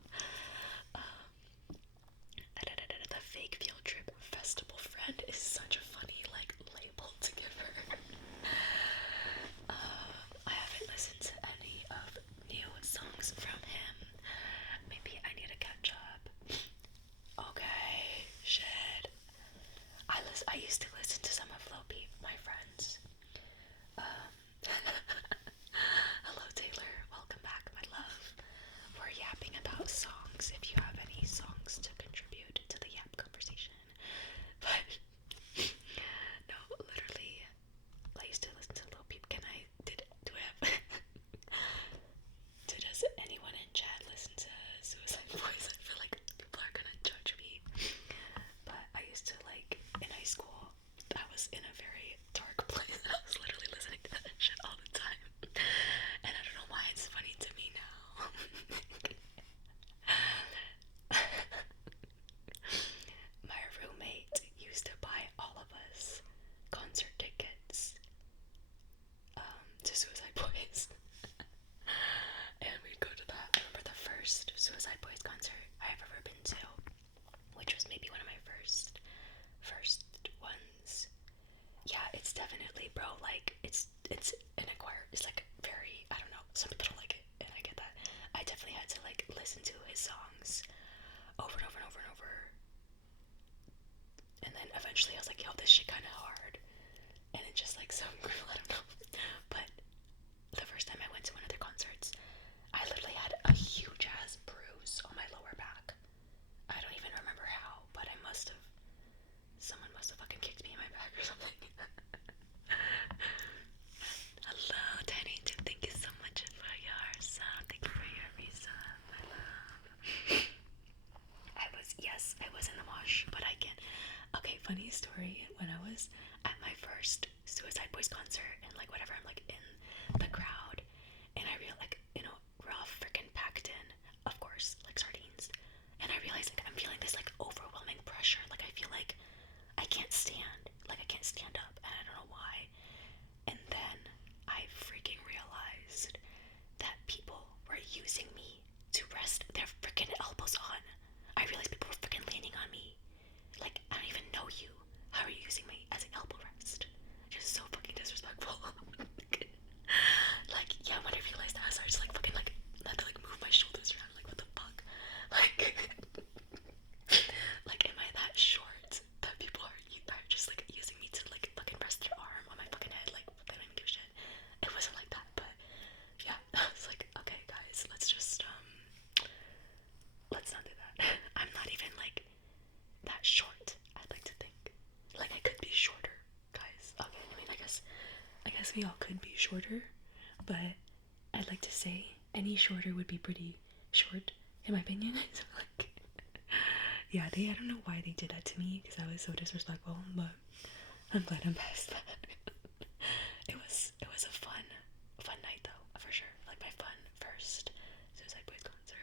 The fake field trip festival friend is such a funny like label to give her. I haven't listened to any of new songs from him. Maybe I need to catch up. Okay, shit. I used to listen to some of Lil Peep, my friends. Hello Taylor, welcome back, my love. We're yapping about songs. If you have any songs to contribute to the yap conversation. But no, literally, I used to listen to Lil Peep. Do I have does anyone in chat listen to Suicide Boys? I feel like people are gonna judge me. But I used to, like, in high school, I was in a very dark place. I was literally listening to that shit all the time. And I don't know why it's funny to me now. My roommate used to buy all of us concert tickets to Suicide Boys. And we'd go to that. I remember the first Suicide Boys concert I've ever been to, which was maybe one of my first ones. Yeah, it's definitely, bro, like, it's an acquired, it's like very, I don't know, some people don't Boys concert and like whatever, I'm like in the crowd and I real like, you know, rough freaking packed in, of course, like sardines. And I realize like I'm feeling this like overwhelming pressure. Like I feel like I can't stand. Like I can't stand up and I don't know why. And then I freaking realized that people were using me to rest their freaking elbows on. I realized people were freaking leaning on me. Like, I don't even know you. How are you using me as an elbow rest? Just so fucking disrespectful. Like, yeah, when I realized that, I started to like fucking like, not to like move my shoulders around. Like, what the fuck? Like, like, am I that short that people are just like using me to like fucking rest their arm on my fucking head? Like, they don't even give a shit. It wasn't like that, but yeah, I was like, okay, guys, let's just let's not do that. I'm not even like that short. I'd like to think like I could be shorter, guys. Okay, I mean, I guess we all could be shorter, but I'd like to say any shorter would be pretty short, in my opinion. So, like, yeah, I don't know why they did that to me because I was so disrespectful, but I'm glad I'm past that. It was a fun night though, for sure. Like my fun first Suicide Boys concert.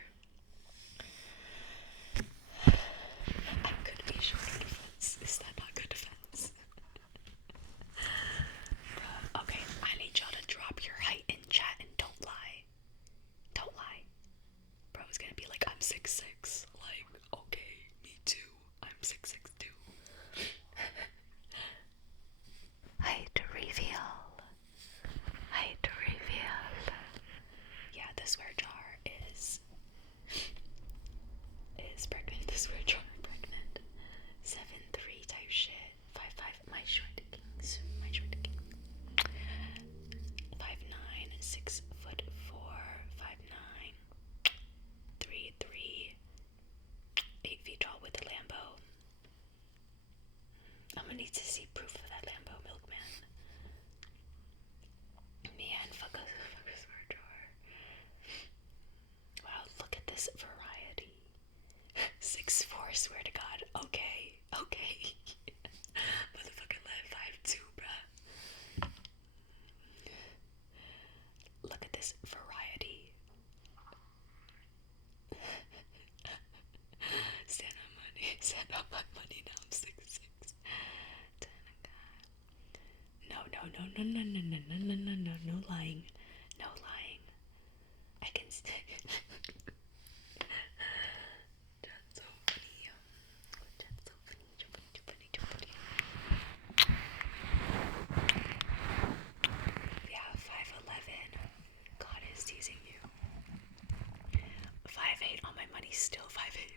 I could be shorter defense. Is that not good defense? Bruh, okay, I need y'all to drop your height in chat and don't lie. Don't lie. Bro, it's gonna be like, I'm 6'6". Like, okay, me too. I'm 6'6" too. Height reveal. Height reveal. Yeah, the swear jar is pregnant. The swear jar pregnant. 7'3" type shit. 5'5", my short kings. My short king. 5'9", 6'4", 5'9", 3'3", 8 feet tall with a Lambo. I'm gonna need to see proof of that Lambo, milkman. Man, fuck a swear jar. Wow, look at this variety. 6'4", swear to God. Okay. Motherfucker live 5'2", bruh. Look at this variety. Stand on my money now. I'm 6'6". No lying. No lying. I can stay. That's so funny. That's so funny. Too funny. Yeah, 5'11". God is teasing you. 5'8" on my money, still 5'8".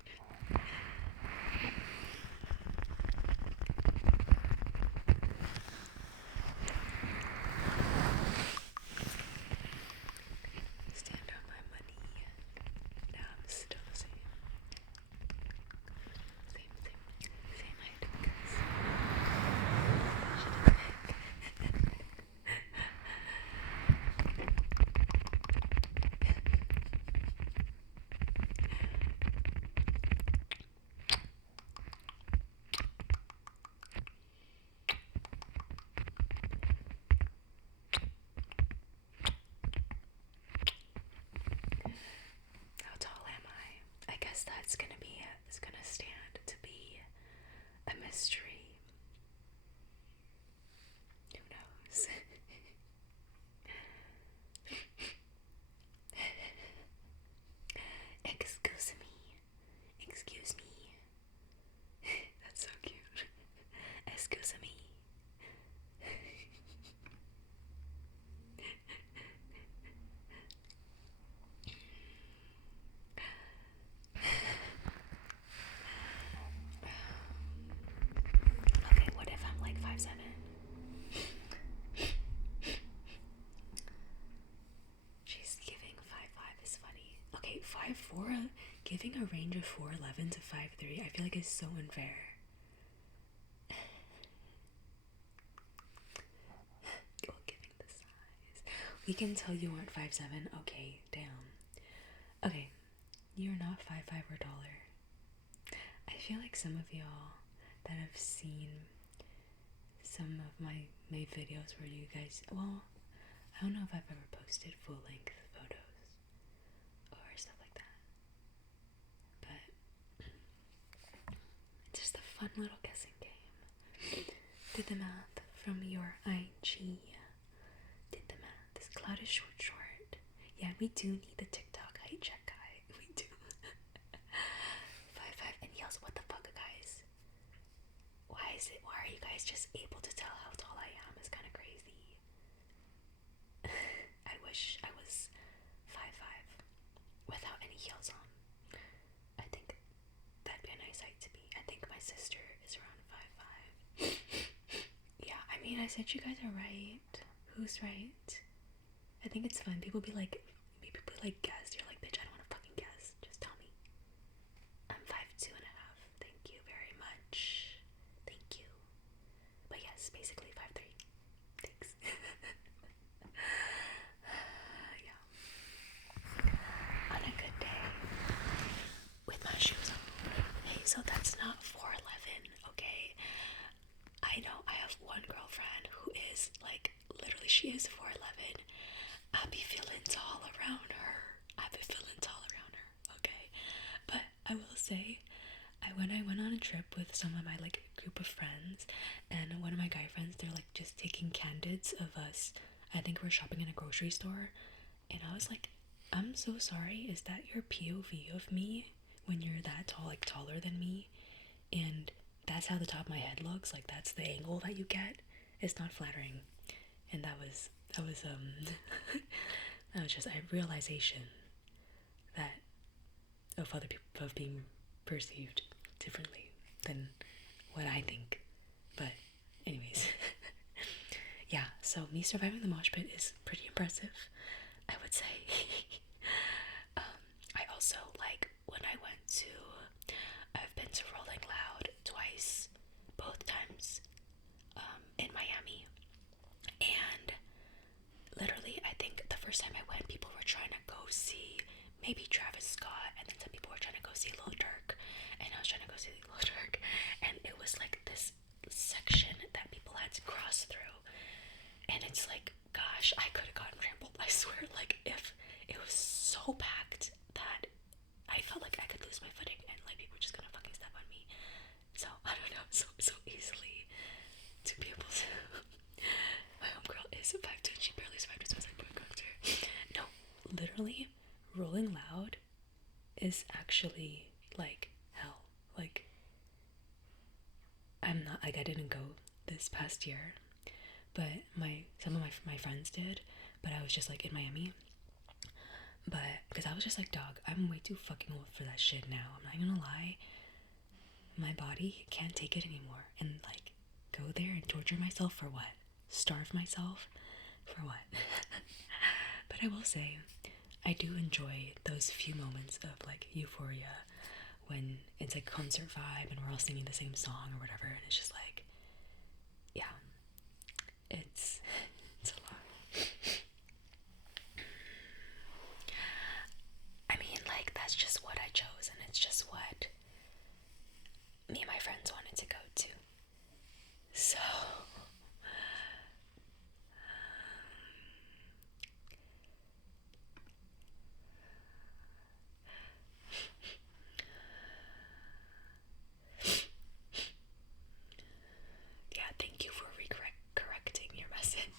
Stand on my money. Now I'm still the same. Same height, guys. How tall am I? I guess that's gonna stand to be a mystery. Who knows? Excuse me. That's so cute. Excuse me. Okay, what if I'm like 5'7"? She's giving 5'5" is funny. Okay, 5'4", giving a range of 4'11" to 5'3", I feel like it's so unfair. Well, giving the size. We can tell you aren't 5'7". Okay, damn. Okay, you're not 5'5" or taller. I feel like some of y'all that have seen some of my videos where you guys, well, I don't know if I've ever posted full-length photos or stuff like that, but it's just a fun little guessing game. Did the math from your IG. Did the math. This cloud is short. Yeah, we do need the TikTok height check guy. We do. 5'5" and yells, what the fuck, guys? Why are you guys just able to tell how tall I am? It's kind of crazy. I wish I was 5'5" without any heels on. I think that'd be a nice height to be. I think my sister is around 5'5". Yeah, I mean, I said you guys are right. Who's right? I think it's fun. People be like, guess. You're like, bitch, I don't want to fucking guess. Just tell me. I'm 5'2" and a half. Thank you very much. Thank you. But yes, basically 5'3". Thanks. Yeah. On a good day, with my shoes on. Hey, so that's not 4'11", okay? I know I have one girlfriend who is like, literally, she is 4'11". I be feeling tall around her. Okay? But I will say, when I went on a trip with some of my like group of friends, and one of my guy friends, they're like just taking candids of us. I think we're shopping in a grocery store, and I was like, I'm so sorry. Is that your POV of me when you're that tall, like taller than me, and that's how the top of my head looks? Like that's the angle that you get. It's not flattering, and that was that was just a realization that of other people, of being perceived differently than what I think. But anyways, yeah, so me surviving the mosh pit is pretty impressive, I would say. I also, like, when I went to, I've been to Rolling Loud twice, both times in Miami, and literally, I think the first time I went, people were trying to go see maybe Travis Scott, and then some people were trying to go see Lil Durk, and I was trying to go see Lil Durk, and it was like this section that people had to cross through, and it's like, gosh, I could have gotten trampled, I swear. Like, if it was so packed that I felt like I could lose my footing, and like people were just gonna fucking step on me. So I don't know, so easily to be able to. My homegirl is 5'2", she barely survived, so I was like, bro, no, literally, Rolling Loud is actually like hell. Like, I'm not, like, I didn't go this past year, but some of my friends did, but I was just like in Miami. But because I was just like, dog, I'm way too fucking old for that shit now. I'm not gonna lie, my body can't take it anymore. And like, go there and torture myself for what? Starve myself for what? But I will say, I do enjoy those few moments of like euphoria when it's like concert vibe and we're all singing the same song or whatever, and it's just like, yeah, it's a lot. I mean, like, that's just what I chose, and it's just what me and my friends wanted to go to. So yeah, thank you for correcting your message.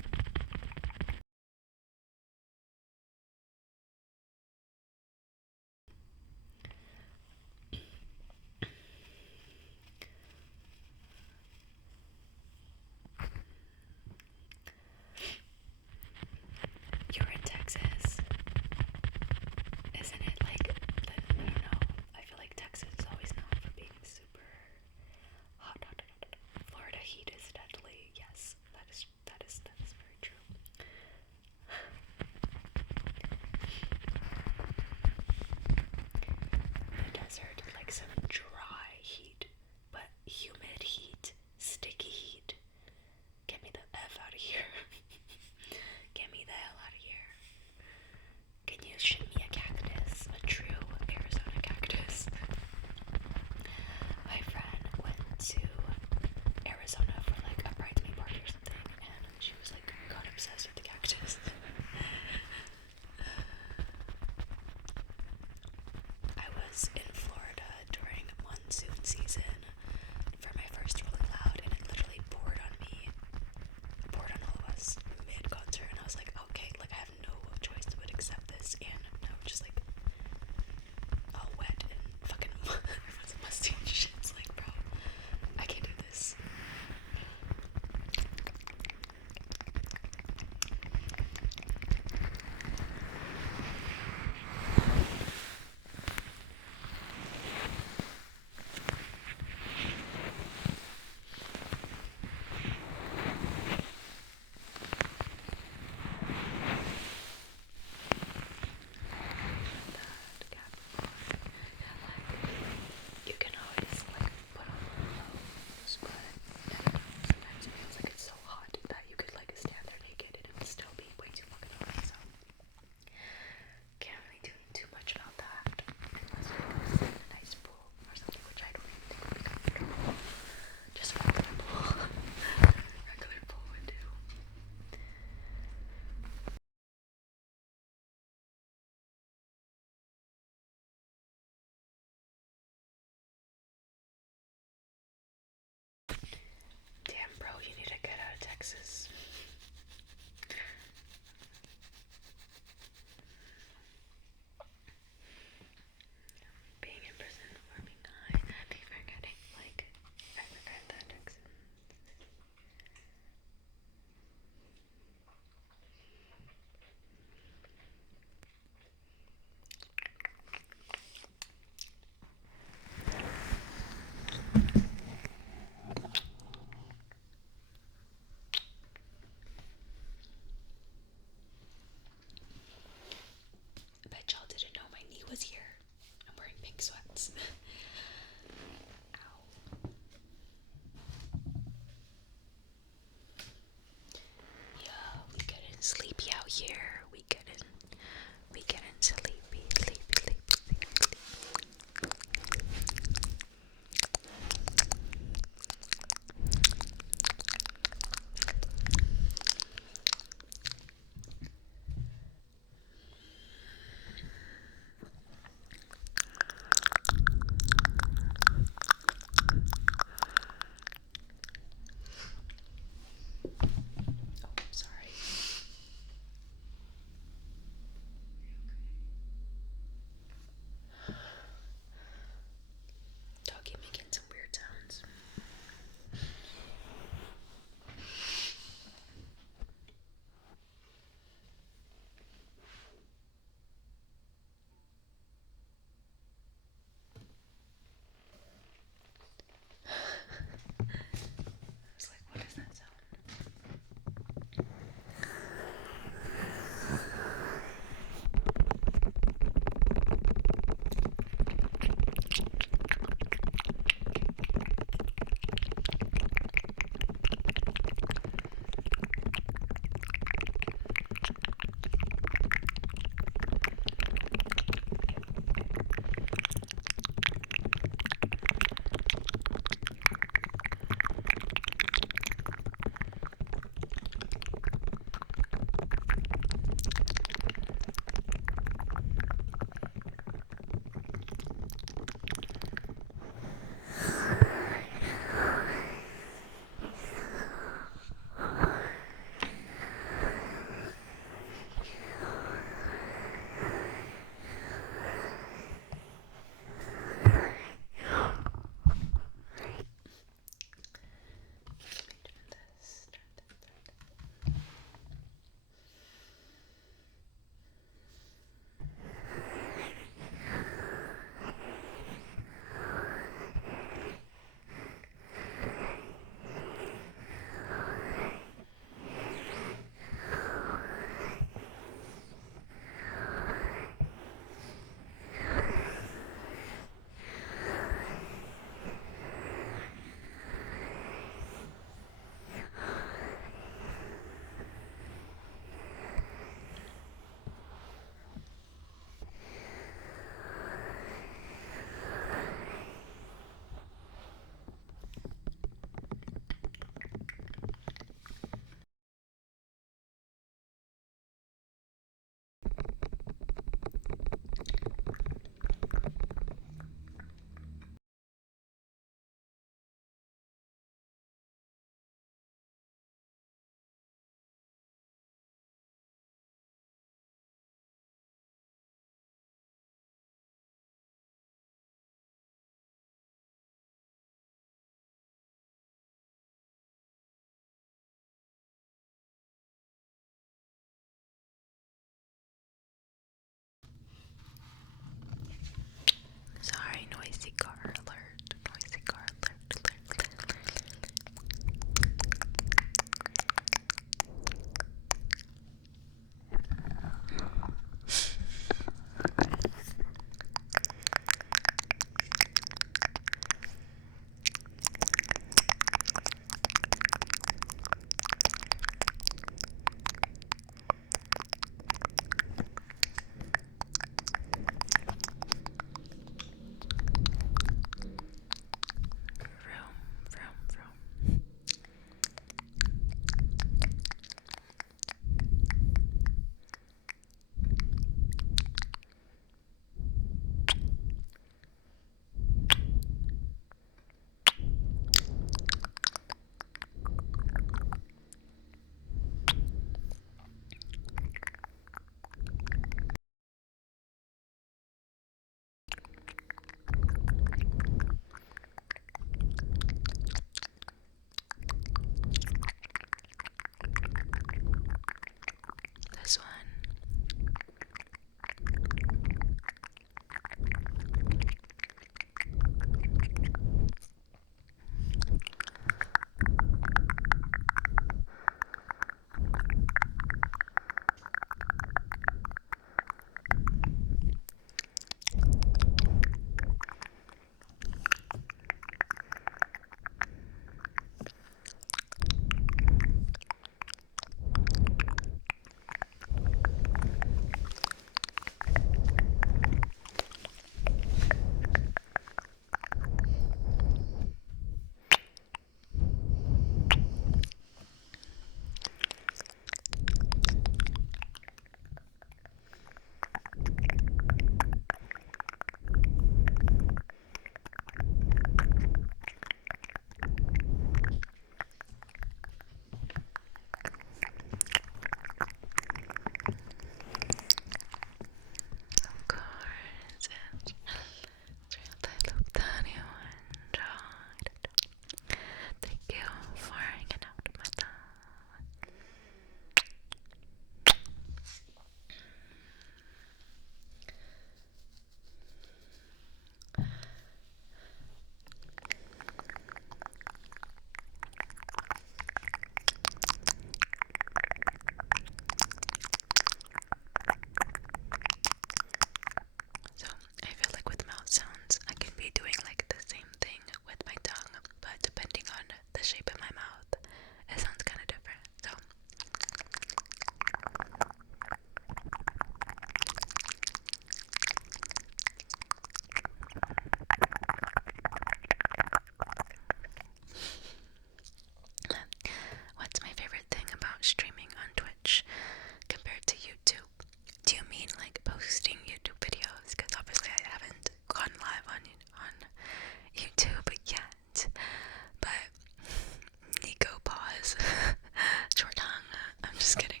just kidding.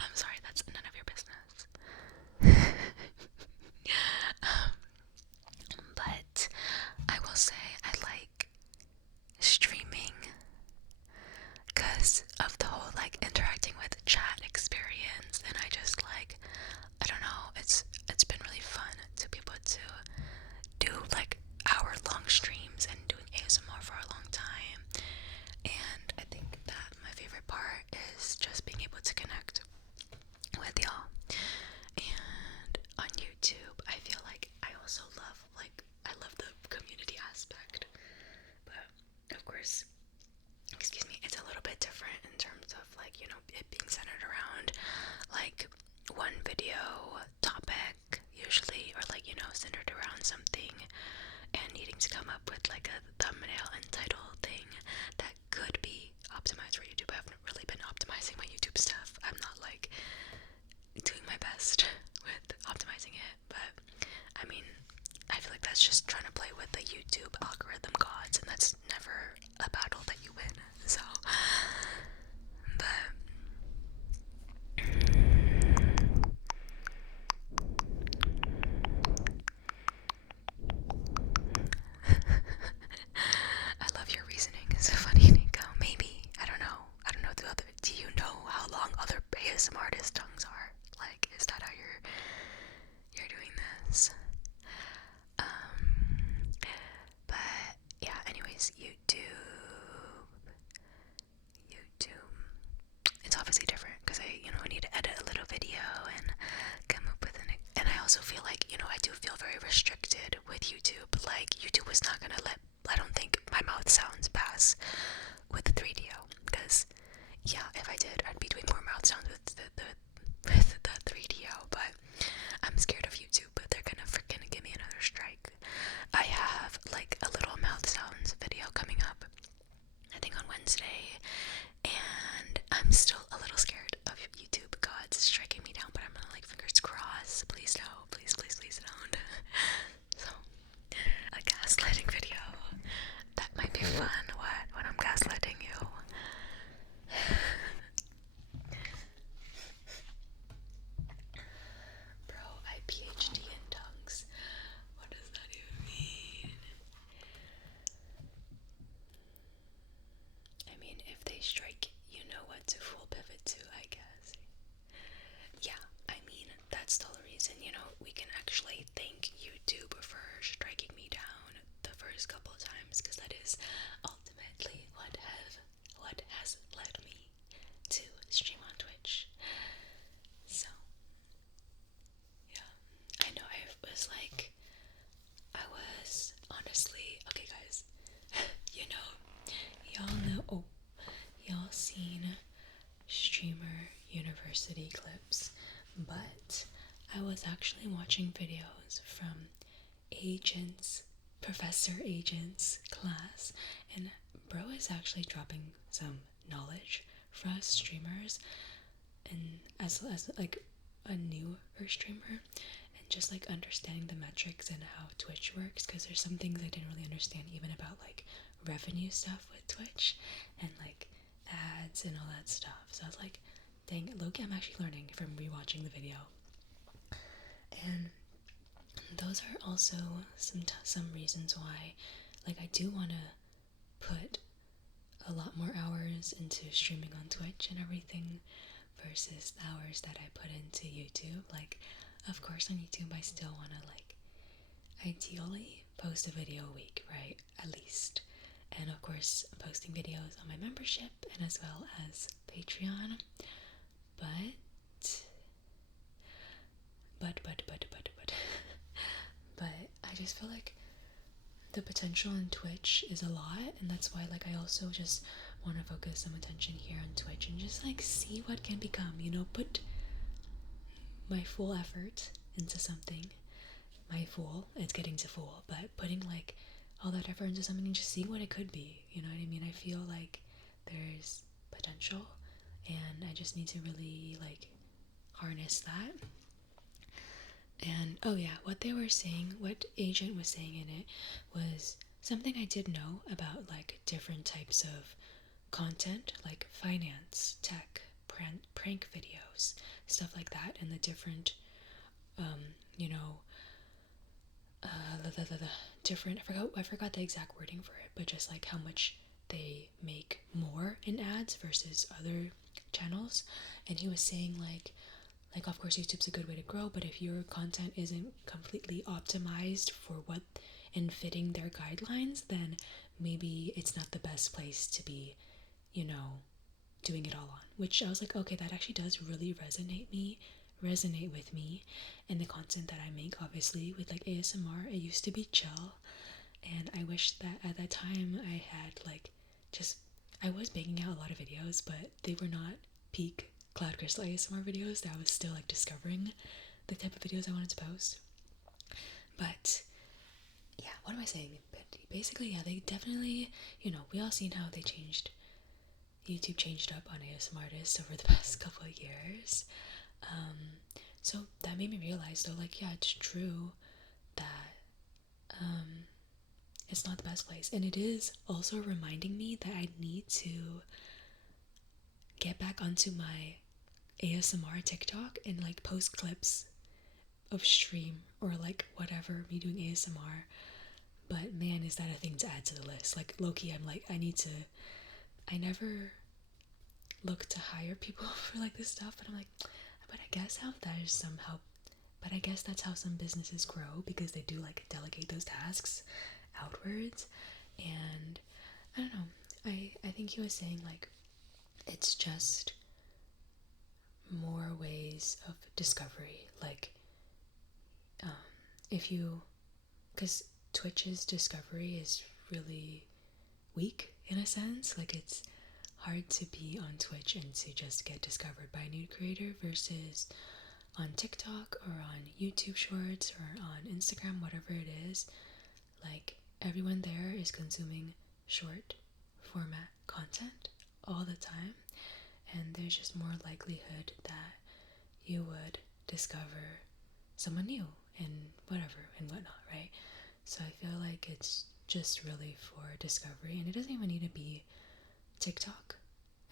I'm sorry, that's none of your business. um, but I will say I like streaming because of the whole like interacting with chat experience, and I just like, I don't know, it's been really fun to be able to do like hour-long streams and doing ASMR for a long time. And I think that my favorite part is just being able to connect with y'all. And on YouTube, I feel like I also love, like, I love the community aspect. But of course, excuse me, it's a little bit different in terms of like, you know, it being centered around like one video topic usually, or like, you know, centered around something, and needing to come up with like a thumbnail and title thing that could be optimized for YouTube. I haven't really been optimizing my YouTube stuff. I'm not like doing my best with optimizing it, but I mean, I feel like that's just trying to play with the YouTube algorithm gods, and that's never a battle that you win. So, but I love your reasoning. It's so funny, Nico. Maybe, I don't know. Do you know how long other ASMR artists' tongues are? Like, is that how you're doing this? But yeah, anyways, YouTube, it's obviously different because I need to edit a little video and come up with and I also feel like, I do feel very restricted with YouTube. Like, YouTube was not gonna let, I don't think, my mouth sounds pass with 3DO, because yeah, if I did, I'd be doing more mouth sounds with the 3DO, but I'm scared of YouTube, but they're gonna freaking give me another strike. I have like a little mouth sounds video coming up, I think on Wednesday, and I'm still a little scared of YouTube gods striking me down, but I'm gonna like fingers crossed. Please no, please, please, please don't. So, a gaslighting video. That might be fun. What? When I'm gaslighting you. Bro, I PhD in tongues. What does that even mean? I mean, if they strike, you know what to full pivot to, I guess. Yeah, I mean, that's the whole reason, we can actually thank YouTube for striking me down the first couple of times, because that is ultimately what has led me to stream on Twitch. So, yeah, I know I was honestly, okay guys, y'all seen streamer university clips, but I was actually watching videos from Professor Agent's class, and bro is actually dropping some knowledge for us streamers, and as like a newer streamer, and just like understanding the metrics and how Twitch works, because there's some things I didn't really understand, even about like revenue stuff with Twitch and like ads and all that stuff. So I was like, dang, low-key, I'm actually learning from rewatching the video. And those are also some reasons why, like, I do want to put a lot more hours into streaming on Twitch and everything versus the hours that I put into YouTube. Like, of course, on YouTube I still want to, like, ideally post a video a week, right? At least. And of course, posting videos on my membership and as well as Patreon. But I just feel like the potential in Twitch is a lot, and that's why, like, I also just want to focus some attention here on Twitch and just like see what can become, put my full effort into something. It's getting to full, but putting like all that effort into something and just seeing what it could be, you know what I mean? I feel like there's potential, and I just need to really like harness that. And oh yeah, what Agent was saying in it was something I did know about, like different types of content like finance, tech, prank videos, stuff like that, and the different, you know, different. I forgot the exact wording for it, but just like how much they make more in ads versus other channels. And he was saying like of course YouTube's a good way to grow, but if your content isn't completely optimized for what and fitting their guidelines, then maybe it's not the best place to be, you know, doing it all on. Which I was like, okay, that actually does really resonate with me and the content that I make. Obviously with like ASMR, it used to be chill, and I wish that at that time I had like just, I was banging out a lot of videos, but they were not peak Cloud Crystal ASMR videos. That I was still like discovering the type of videos I wanted to post. But yeah, what am I saying? But basically, yeah, they definitely, you know, we all seen how they changed, YouTube changed up on ASMR artists over the past couple of years. So that made me realize though, like, yeah, it's true that it's not the best place. And it is also reminding me that I need to get back onto my ASMR TikTok and like post clips of stream or like whatever, me doing ASMR. But man, is that a thing to add to the list. Like low-key, I'm like, I never look to hire people for like this stuff, but I'm like, but I guess how that is somehow, but I guess that's how some businesses grow, because they do like delegate those tasks outwards. And I don't know, I think he was saying like it's just more ways of discovery. Like if you, because Twitch's discovery is really weak in a sense. Like it's hard to be on Twitch and to just get discovered by a new creator versus on TikTok or on YouTube Shorts or on Instagram, whatever it is. Like everyone there is consuming short format content all the time, and there's just more likelihood that you would discover someone new and whatever and whatnot, right? So I feel like it's just really for discovery, and it doesn't even need to be TikTok.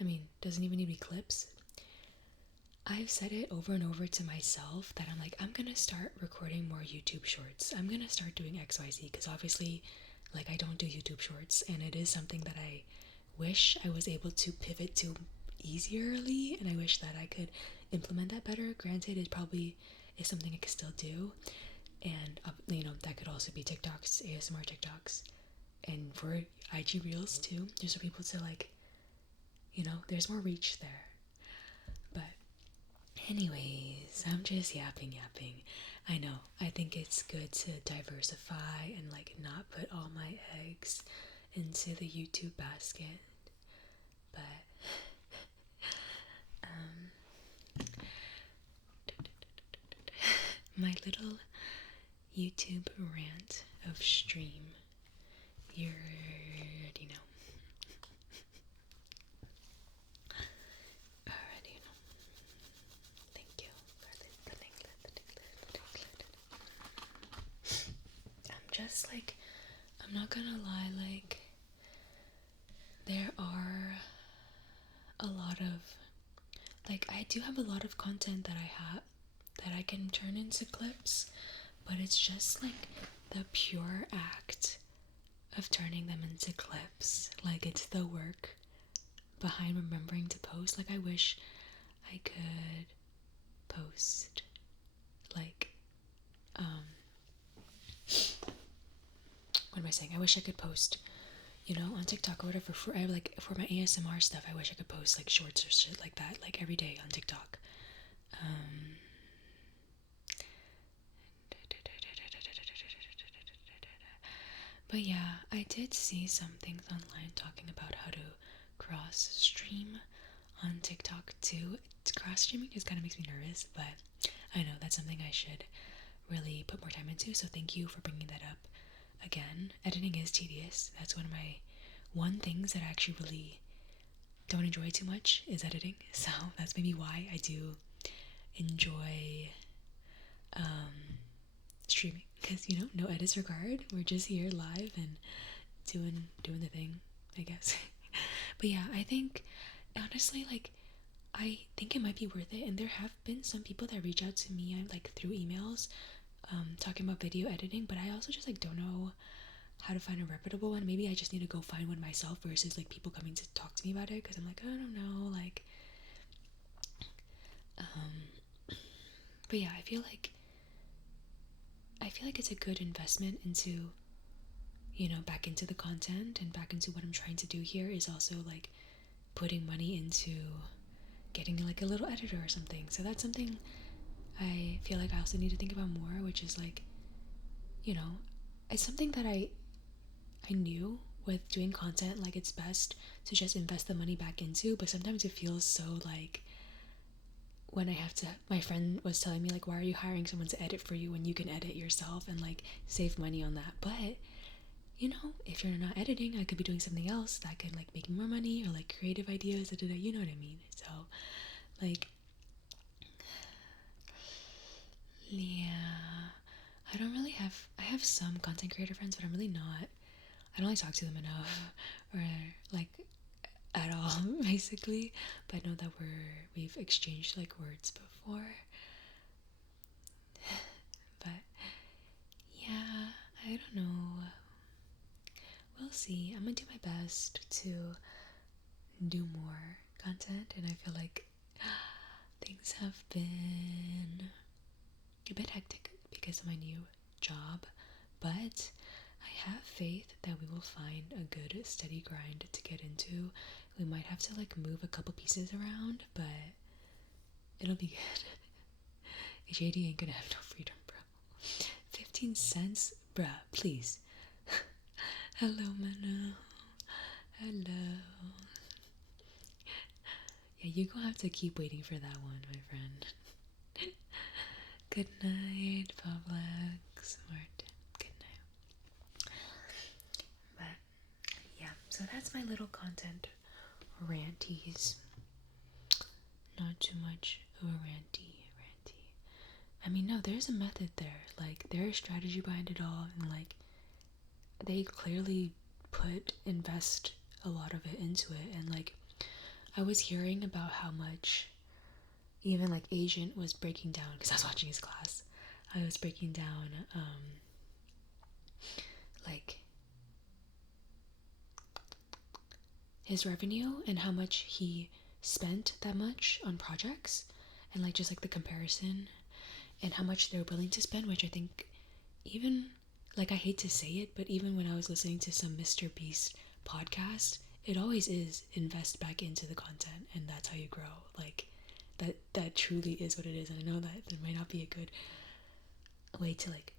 I mean, doesn't even need to be clips. I've said it over and over to myself that I'm like, I'm gonna start recording more YouTube shorts. I'm gonna start doing XYZ, because obviously, like, I don't do YouTube shorts, and it is something that I wish I was able to pivot to easierly, and I wish that I could implement that better. Granted, it probably is something I could still do, and you know, that could also be TikToks, ASMR TikToks, and for IG Reels too, just for people to like, you know, there's more reach there. But anyways, I'm just yapping. I know, I think it's good to diversify and like not put all my eggs into the YouTube basket. But my little YouTube rant of stream, you already know. Already know. Thank you for the link. I'm just like, I'm not gonna lie, like, there are a lot of, like, I do have a lot of content that I can turn into clips, but it's just like the pure act of turning them into clips. Like, it's the work behind remembering to post. Like, I wish I could post like what am I saying? I wish I could post, you know, on TikTok or whatever, for like for my ASMR stuff. I wish I could post like shorts or shit like that, like every day on TikTok. But yeah, I did see some things online talking about how to cross stream on TikTok too. Cross streaming just kind of makes me nervous, but I know that's something I should really put more time into. So thank you for bringing that up again. Editing is tedious. That's one things that I actually really don't enjoy too much is editing. So that's maybe why I do enjoy streaming, because you know, no edits required. We're just here live and doing the thing, I guess. But yeah, I think honestly, like, I think it might be worth it. And there have been some people that reach out to me like through emails, talking about video editing. But I also just like don't know how to find a reputable one. Maybe I just need to go find one myself versus like people coming to talk to me about it, because I'm like, I don't know, like, but yeah, I feel like it's a good investment into, back into the content and back into what I'm trying to do here, is also like putting money into getting like a little editor or something. So that's something I feel like I also need to think about more, which is like, you know, it's something that I knew with doing content, like it's best to just invest the money back into, but sometimes it feels so like, when I have to, my friend was telling me like, why are you hiring someone to edit for you when you can edit yourself and like save money on that? But if you're not editing, I could be doing something else that could like make more money, or like creative ideas, you know what I mean? So like, yeah, I have some content creator friends, but I'm really not, I don't like talk to them enough, or like at all, basically. But I know that we've exchanged like words before. But yeah, I don't know. We'll see. I'm gonna do my best to do more content, and I feel like things have been a bit hectic because of my new job, but I have faith that we will find a good steady grind to get into. We might have to like move a couple pieces around, but it'll be good. JD ain't gonna have no freedom, bro. 15 cents? Bruh, please. Hello, Manu. Hello. Yeah, you gonna have to keep waiting for that one, my friend. Good night, Publix. Martin. Good night. But yeah, so that's my little content ranties. Not too much of a ranty. I mean, no, there's a method there. Like, there's strategy behind it all, and like, they clearly invest a lot of it into it. And like, I was hearing about how much even like Agent was breaking down, because I was watching his class. I was breaking down like his revenue and how much he spent that much on projects, and like just like the comparison and how much they're willing to spend, which I think, even like, I hate to say it, but even when I was listening to some Mr. Beast podcast, it always is invest back into the content, and that's how you grow. Like, that truly is what it is. And I know that it might not be a good way to like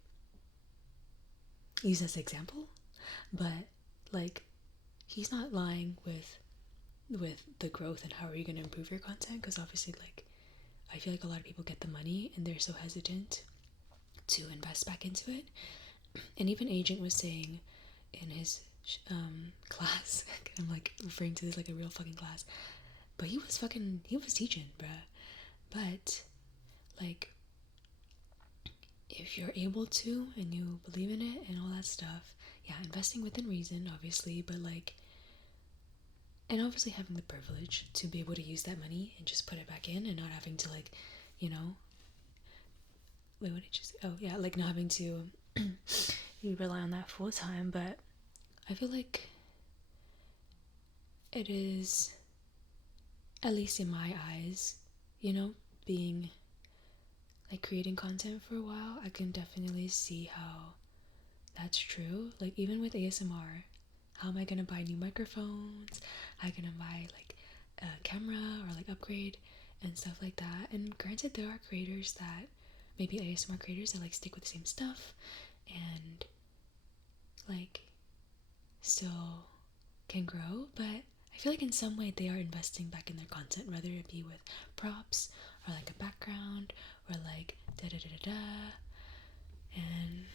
use as example, but like, he's not lying with the growth and how are you going to improve your content, because obviously, like, I feel like a lot of people get the money and they're so hesitant to invest back into it. And even Agent was saying in his class, I'm like referring to this like a real fucking class, but he was teaching, bruh. But like, if you're able to and you believe in it and all that stuff, yeah, investing within reason, obviously, but like, and obviously having the privilege to be able to use that money and just put it back in, and not having to like, wait, what did you say? Oh yeah, like not having to you rely on that full time. But I feel like it is, at least in my eyes, being like creating content for a while, I can definitely see how that's true. Like, even with ASMR, how am I gonna buy new microphones? How am I gonna buy like a camera or like upgrade and stuff like that? And granted, there are creators that, maybe ASMR creators, that like stick with the same stuff and like still can grow, but I feel like in some way they are investing back in their content, whether it be with props or like a background or like da da da da da. And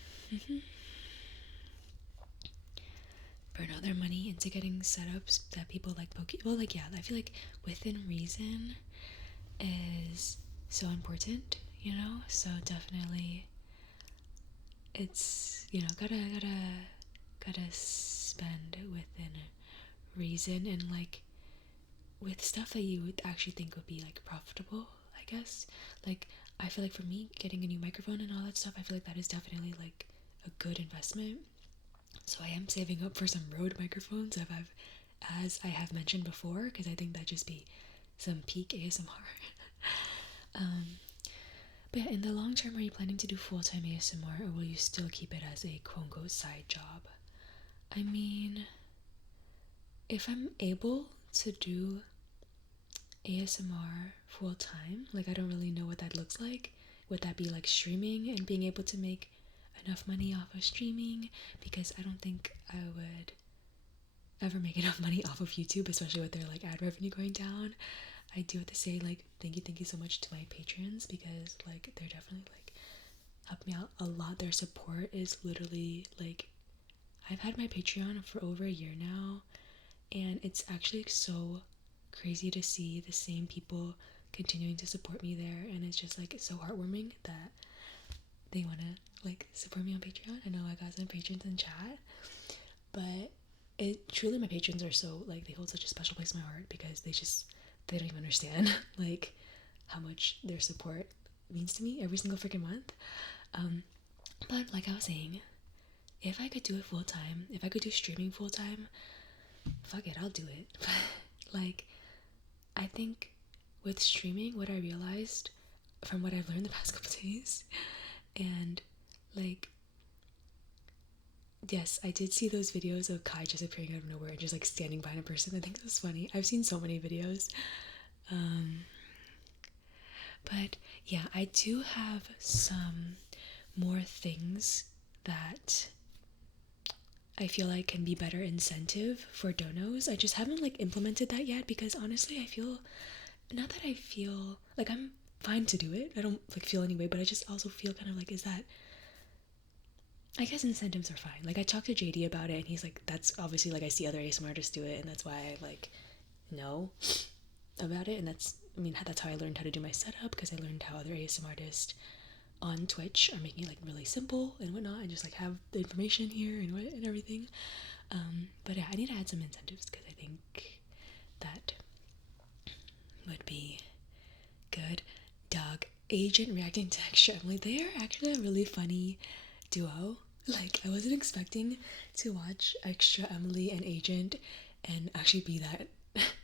burn all their money into getting setups that people like well, like, yeah, I feel like within reason is so important, so definitely it's, gotta spend within reason. And like, with stuff that you would actually think would be like profitable, I guess. Like I feel like for me, getting a new microphone and all that stuff, I feel like that is definitely like a good investment. So I am saving up for some Rode microphones as I have mentioned before, because I think that'd just be some peak ASMR. um, but yeah, in the long term, are you planning to do full-time ASMR, or will you still keep it as a quote-unquote side job? I mean, if I'm able to do ASMR full-time, like I don't really know what that looks like. Would that be like streaming and being able to make enough money off of streaming? Because I don't think I would ever make enough money off of YouTube, especially with their like ad revenue going down. I do have to say like thank you so much to my patrons, because like they're definitely like helped me out a lot. Their support is literally like, I've had my Patreon for over a year now, and it's actually so crazy to see the same people continuing to support me there, and it's just like it's so heartwarming that they want to like support me on Patreon. I know I got some patrons in chat, but it truly, my patrons are so like, they hold such a special place in my heart, because they don't even understand like how much their support means to me every single freaking month. But like I was saying, if I could do it full time, if I could do streaming full time, fuck it, I'll do it. Like, I think with streaming, what I realized from what I've learned the past couple days, and like, yes, I did see those videos of Kai just appearing out of nowhere and just like standing behind a person. I think that's funny. I've seen so many videos. But yeah, I do have some more things that I feel like can be better incentive for donos. I just haven't like implemented that yet, because honestly, I feel, not that I feel like I'm fine to do it. I don't like feel anyway, but I just also feel kind of like, is that, I guess incentives are fine. Like I talked to JD about it, and he's like, that's obviously like, I see other ASMR artists do it, and that's why I like know about it. And that's, I mean, that's how I learned how to do my setup, because I learned how other ASMR artists on Twitch are making it like really simple and whatnot, and just like have the information here and what and everything. But yeah, I need to add some incentives, because I think that would be good. Dog Agent reacting to Extra Emily, they are actually a really funny duo. Like I wasn't expecting to watch Extra Emily and Agent and actually be that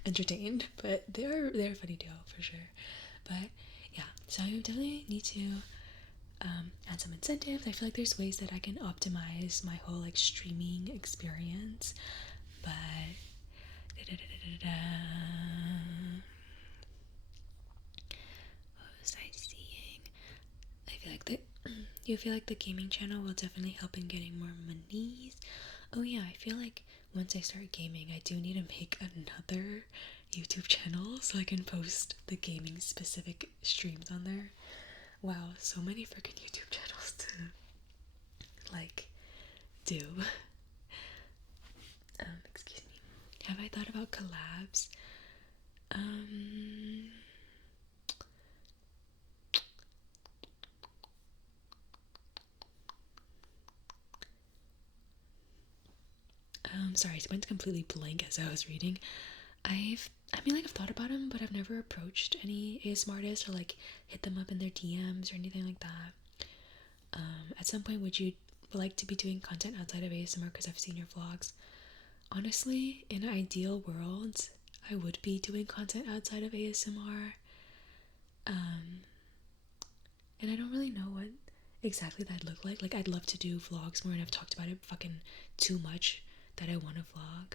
entertained, but they're a funny duo for sure. But yeah, so I definitely need to add some incentives. I feel like there's ways that I can optimize my whole like streaming experience. But what was I seeing? I feel like the you feel like the gaming channel will definitely help in getting more monies. Oh yeah, I feel like once I start gaming, I do need to make another YouTube channel so I can post the gaming specific streams on there. Wow, so many freaking YouTube channels to like do. Excuse me. Have I thought about collabs? Um Sorry, I went completely blank as I was reading. I've thought about them, but I've never approached any ASMR artists or like hit them up in their DMs or anything like that. At some point, would you like to be doing content outside of ASMR? Because I've seen your vlogs. Honestly, in an ideal world, I would be doing content outside of ASMR. And I don't really know what exactly that'd look like. Like, I'd love to do vlogs more, and I've talked about it fucking too much that I want to vlog.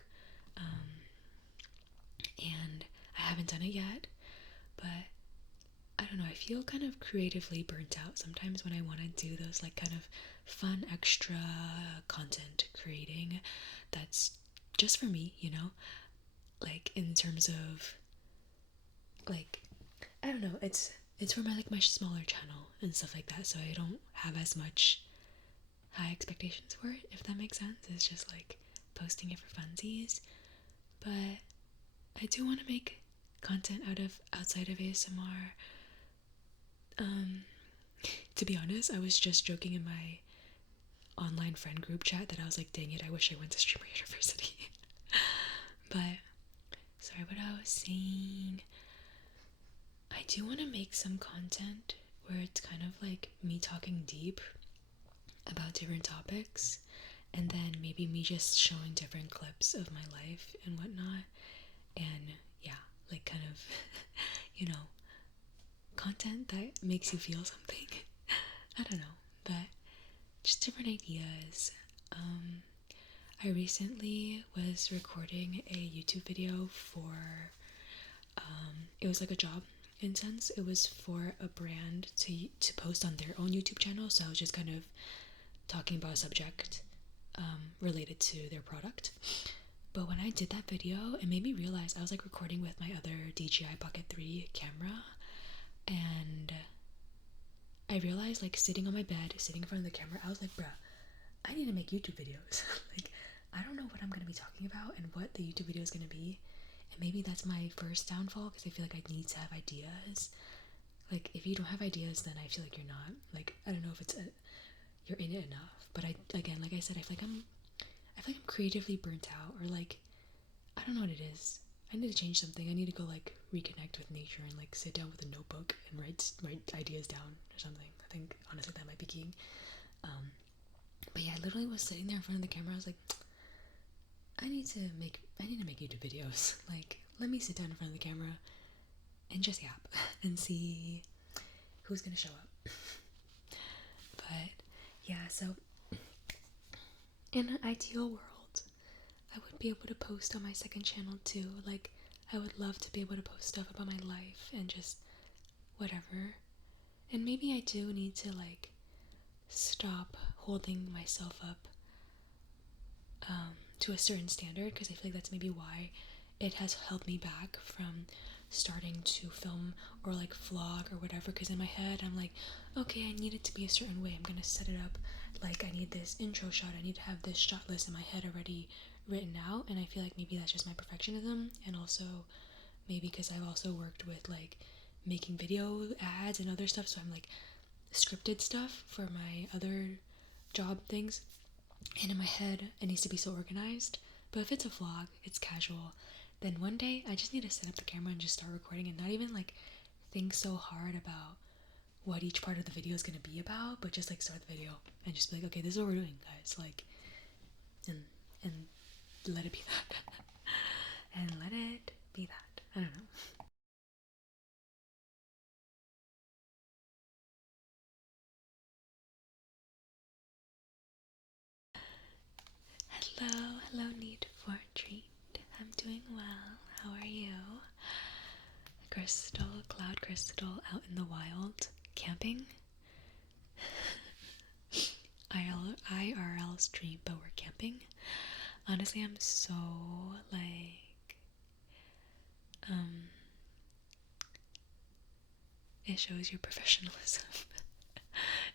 And I haven't done it yet, but I don't know, I feel kind of creatively burnt out sometimes when I want to do those like kind of fun extra content creating that's just for me, you know? Like in terms of like, I don't know, it's for my like my smaller channel and stuff like that, so I don't have as much high expectations for it, if that makes sense. It's just like posting it for funsies. But I do want to make content outside of ASMR. To be honest, I was just joking in my online friend group chat that I was like, dang it, I wish I went to Streamer University. But Sorry, what I was saying. I do want to make some content where it's kind of like me talking deep about different topics, and then maybe me just showing different clips of my life and whatnot. And yeah, like kind of, you know, content that makes you feel something. I don't know, but just different ideas. I recently was recording a YouTube video for, it was like a job in sense. It was for a brand to post on their own YouTube channel. So I was just kind of talking about a subject related to their product. But when I did that video, it made me realize I was like recording with my other DJI Pocket 3 camera, and I realized like sitting on my bed, sitting in front of the camera, I was like, bruh, I need to make YouTube videos. Like, I don't know what I'm gonna be talking about and what the YouTube video is gonna be. And maybe that's my first downfall because I feel like I need to have ideas. Like, if you don't have ideas, then I feel like you're not. Like, I don't know if you're in it enough. But again, like I said, I feel like I'm creatively burnt out, or like, I don't know what it is. I need to change something. I need to go like reconnect with nature and like sit down with a notebook and write ideas down or something. I think honestly that might be key. But yeah, I literally was sitting there in front of the camera. I was like, I need to make YouTube videos. Like, let me sit down in front of the camera and just yap and see who's gonna show up. But yeah, so in an ideal world, I would be able to post on my second channel too. Like, I would love to be able to post stuff about my life and just whatever. And maybe I do need to like stop holding myself up to a certain standard, because I feel like that's maybe why it has held me back from starting to film or like vlog or whatever. Because in my head I'm like, okay, I need it to be a certain way, I'm gonna set it up like I need this intro shot, I need to have this shot list in my head already written out. And I feel like maybe that's just my perfectionism, and also maybe because I've also worked with like making video ads and other stuff, so I'm like scripted stuff for my other job things, and in my head it needs to be so organized. But if it's a vlog, it's casual, then one day I just need to set up the camera and just start recording and not even like think so hard about what each part of the video is going to be about, but just like start the video and just be like, okay, this is what we're doing, guys. Like, and let it be that. And let it be that. I don't know. Hello, need for a treat. I'm doing well. How are you? Crystal, Cloud Crystal, out in the wild, camping. IRL stream, but we're camping. Honestly, I'm so like, it shows your professionalism.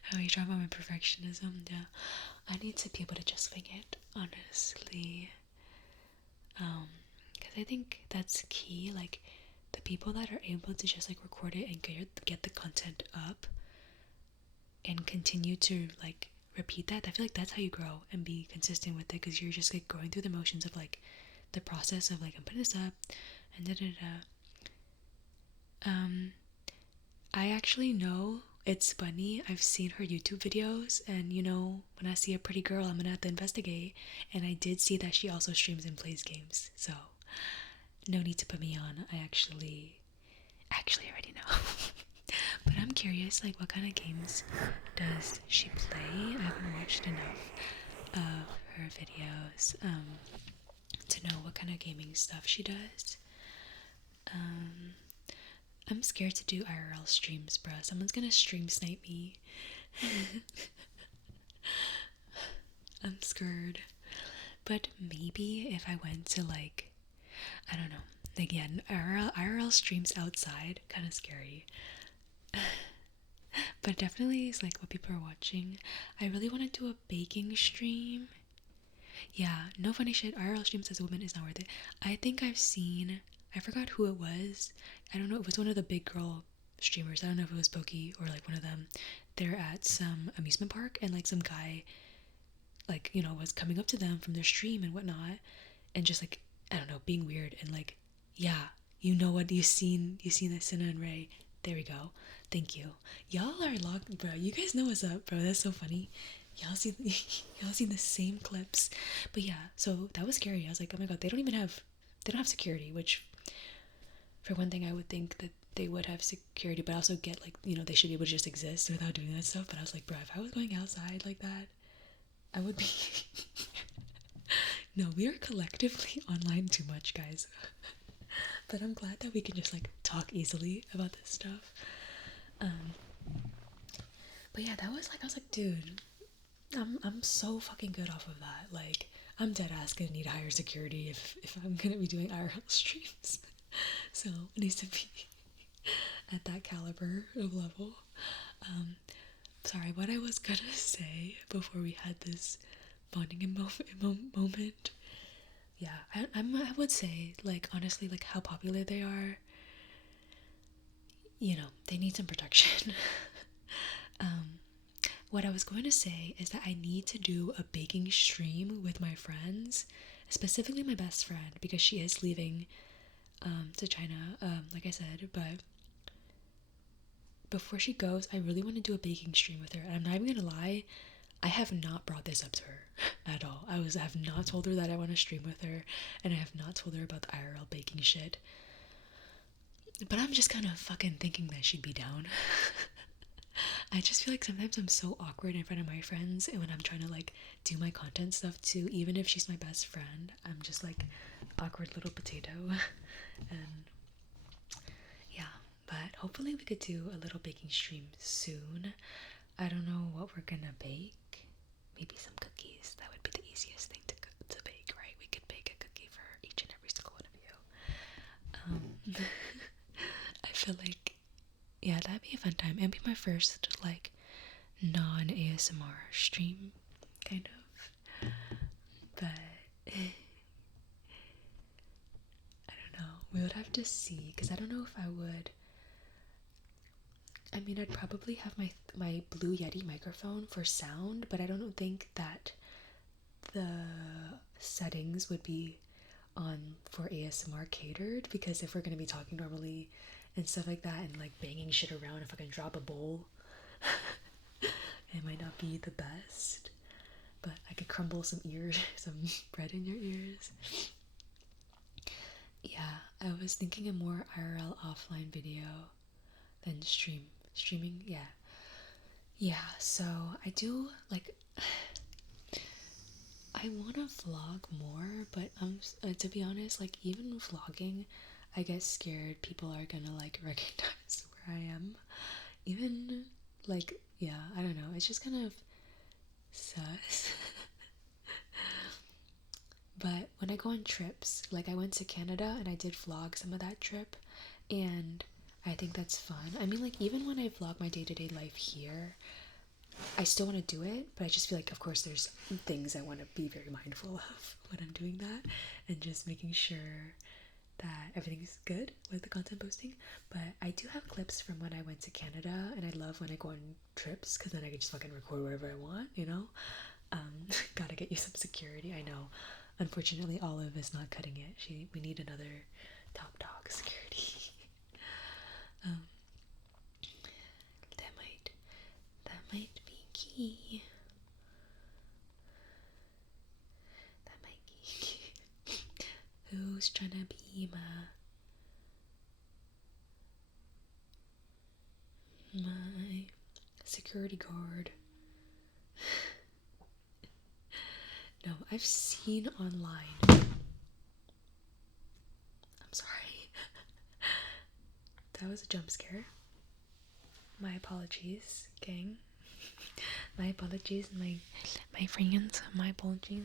How you talk about my perfectionism? Yeah, I need to be able to just wing it, honestly. Because I think that's key. Like, the people that are able to just like record it and get the content up and continue to like repeat that, I feel like that's how you grow and be consistent with it, because you're just like going through the motions of like the process of like, I'm putting this up and da da da. I actually know, it's funny, I've seen her YouTube videos, and you know, when I see a pretty girl, I'm gonna have to investigate. And I did see that she also streams and plays games, so no need to put me on. I actually already know. But I'm curious, like, what kind of games does she play? I haven't watched enough of her videos to know what kind of gaming stuff she does. I'm scared to do IRL streams, bro. Someone's gonna stream snipe me. I'm scared. But maybe if I went to like, I don't know, again, IRL streams outside, kind of scary. But definitely is like what people are watching. I really want to do a baking stream. Yeah, no funny shit. IRL streams as a woman is not worth it. I think I've seen, I forgot who it was. I don't know, it was one of the big girl streamers. I don't know if it was Pokey or like one of them. They're at some amusement park, and like some guy, like, you know, was coming up to them from their stream and whatnot, and just like, I don't know, being weird and like Yeah, you know what, you seen the Cinna and Ray. There we go. Thank you. Y'all are locked, bro. You guys know what's up, bro. That's so funny. Y'all see y'all seen the same clips. But yeah, so that was scary. I was like, oh my god, they don't have security, which for one thing I would think that they would have security, but I also get like, they should be able to just exist without doing that stuff. But I was like, bro, if I was going outside like that, I would be no, we are collectively online too much, guys. But I'm glad that we can just like talk easily about this stuff. Um, but yeah, that was like, I was like, dude, I'm so fucking good off of that. Like, I'm dead ass gonna need higher security if I'm gonna be doing IRL streams. So it needs to be at that caliber of level. Um, Sorry, what I was gonna say before we had this bonding moment. Yeah, I would say, like, honestly, like how popular they are. They need some protection. um, what I was going to say is that I need to do a baking stream with my friends, specifically my best friend, because she is leaving to China, like I said. But before she goes, I really want to do a baking stream with her. And I'm not even gonna lie, I have not brought this up to her at all. I have not told her that I want to stream with her, and I have not told her about the IRL baking shit. But I'm just kind of fucking thinking that she'd be down. I just feel like sometimes I'm so awkward in front of my friends, and when I'm trying to like do my content stuff too, even if she's my best friend, I'm just like awkward little potato. And yeah, but hopefully we could do a little baking stream soon. I don't know what we're gonna bake. Maybe some cookies. That would be the easiest thing to bake, right? We could bake a cookie for each and every single one of you. I feel like, yeah, that'd be a fun time. It'd be my first like non ASMR stream, kind of. But I don't know. We would have to see, because I don't know if I would. I mean, I'd probably have my Blue Yeti microphone for sound, but I don't think that the settings would be on for ASMR catered, because if we're gonna be talking normally and stuff like that and like banging shit around, if I can drop a bowl, it might not be the best. But I could crumble some some bread in your ears. Yeah, I was thinking a more IRL offline video than streaming. Yeah, so I do like I want to vlog more, but to be honest, like even vlogging, I get scared people are gonna like recognize where I am. Even like, yeah, I don't know. It's just kind of sus. But when I go on trips, like I went to Canada and I did vlog some of that trip, and I think that's fun. I mean, like even when I vlog my day-to-day life here, I still want to do it, but I just feel like, of course, there's things I want to be very mindful of when I'm doing that, and just making sure that everything's good with the content posting. But I do have clips from when I went to Canada, and I love when I go on trips, because then I can just fucking record wherever I want. Gotta get you some security. I know. Unfortunately, Olive is not cutting it. We need another top dog security. um, that might be key. That might be key. Who's trying to be my security guard? No, I've seen online. I'm sorry. That was a jump scare. My apologies, gang. My apologies, my friends. My apologies.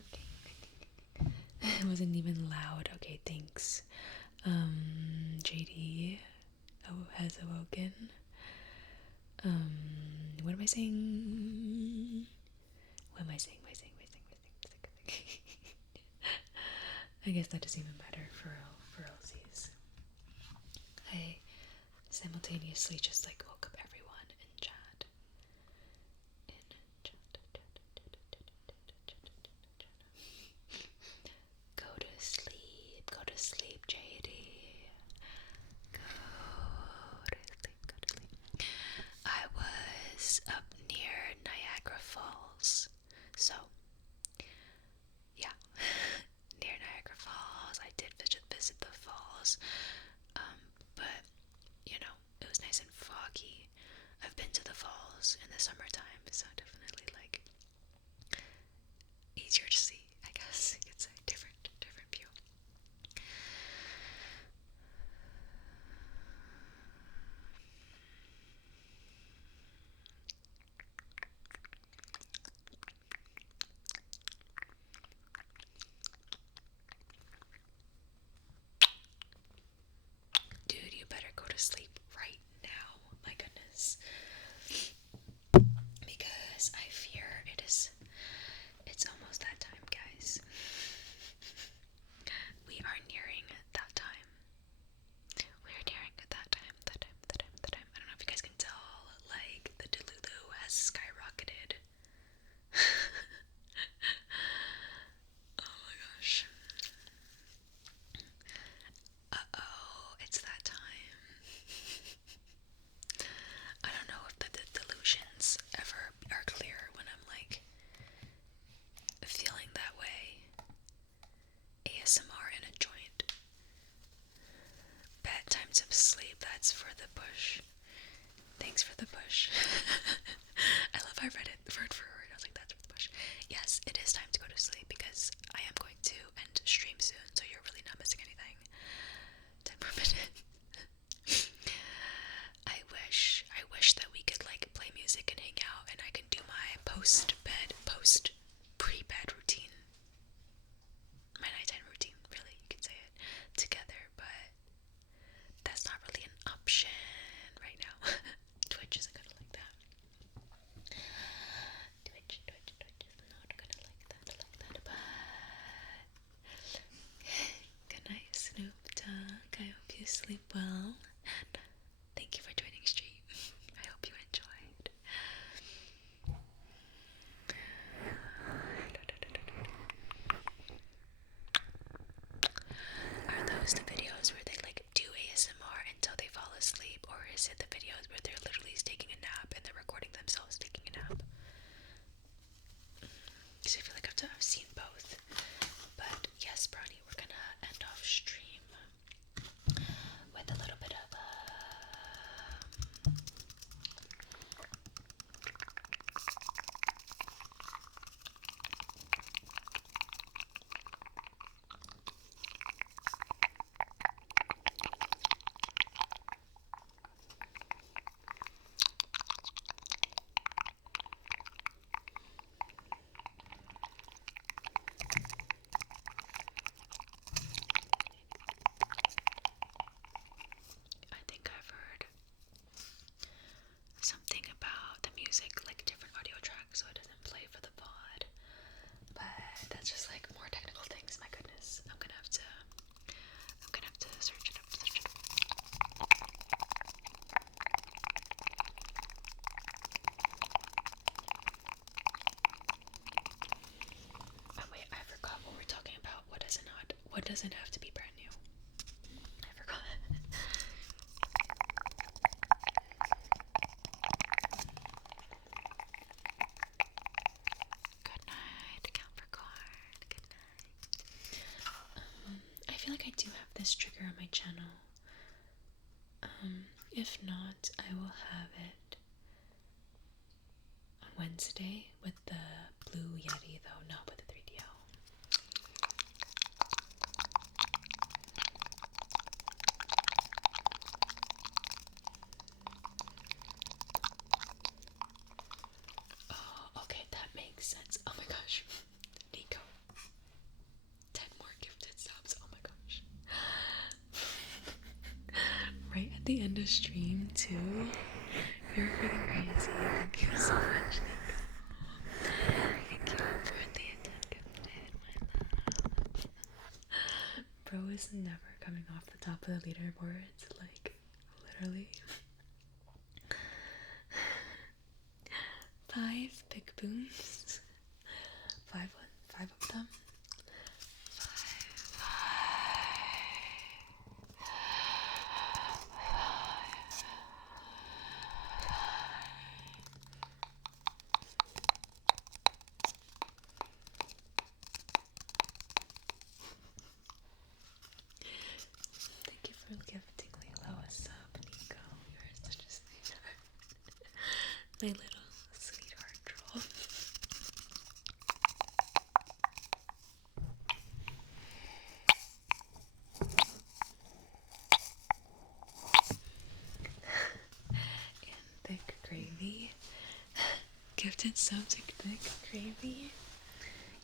It wasn't even loud. Okay, thanks. JD has awoken. What am I saying? What am I saying? I guess that doesn't even matter for LCs. I simultaneously just like woke up everyone in chat. Go to sleep, JD. pre-bed routine, my nighttime routine, really, you can say it, together, but that's not really an option right now. Twitch isn't gonna like that. Twitch is not gonna like that, but good night, Snoop Dogg. I hope you sleep well, and thank you for joining stream. I hope you enjoyed. Are those the videos where they like do ASMR until they fall asleep, or is it the videos where they're literally taking a nap and they're recording themselves taking a nap? Because I feel like I've seen both. But yes, Brownie, we're gonna end off stream with a little bit of I think I've heard something about the music, like different audio tracks, so it doesn't play for the pod. But that's just like more technical things. My goodness, I'm gonna have to search it up. Oh wait, I forgot what we're talking about. What doesn't have to be brand new? I forgot. Good night, count for card. Good night. I feel like I do have this trigger on my channel. If not, I will have it on Wednesday with the Blue Yeti, though, not with the 3DO. Oh, okay, that makes sense. Oh my gosh. Nico. 10 more gifted subs. Oh my gosh. Right at the end of stream, too. You're freaking crazy. Thank you so much, Nico. Thank you for the 10 gifted, my love. Bro is never coming off the top of the leaderboards. Like, literally. 5 big booms. 5 of them. 5. Thank you for gifting Lilo a sub, Nico. You're such a sweetheart. My little sweetheart troll. And thick gravy. Gifted subs like thick gravy.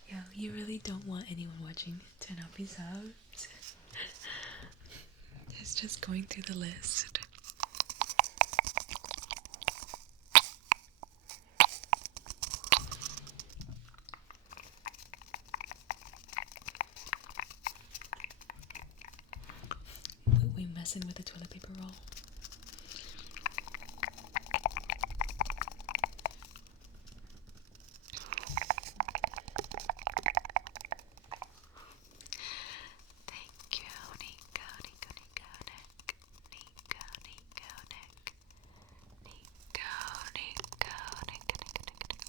Yo, you really don't want anyone watching to not be subs. It's just going through the list. We messing with the toilet paper roll. Thank you, Nico, Nico, Nico, Nick. Nico, Nico, Nick. Nico, Nico, Nick, Nick, Nick, Nick.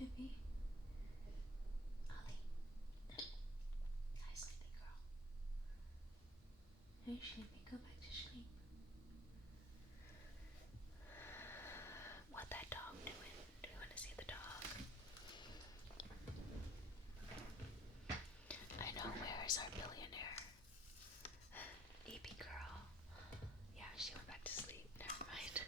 baby? Ollie? Hi, sleepy girl. Hey, sleepy, go back to sleep. What that dog doing? Do you want to see the dog? I know, where is our billionaire? Baby girl. Yeah, she went back to sleep. Never mind.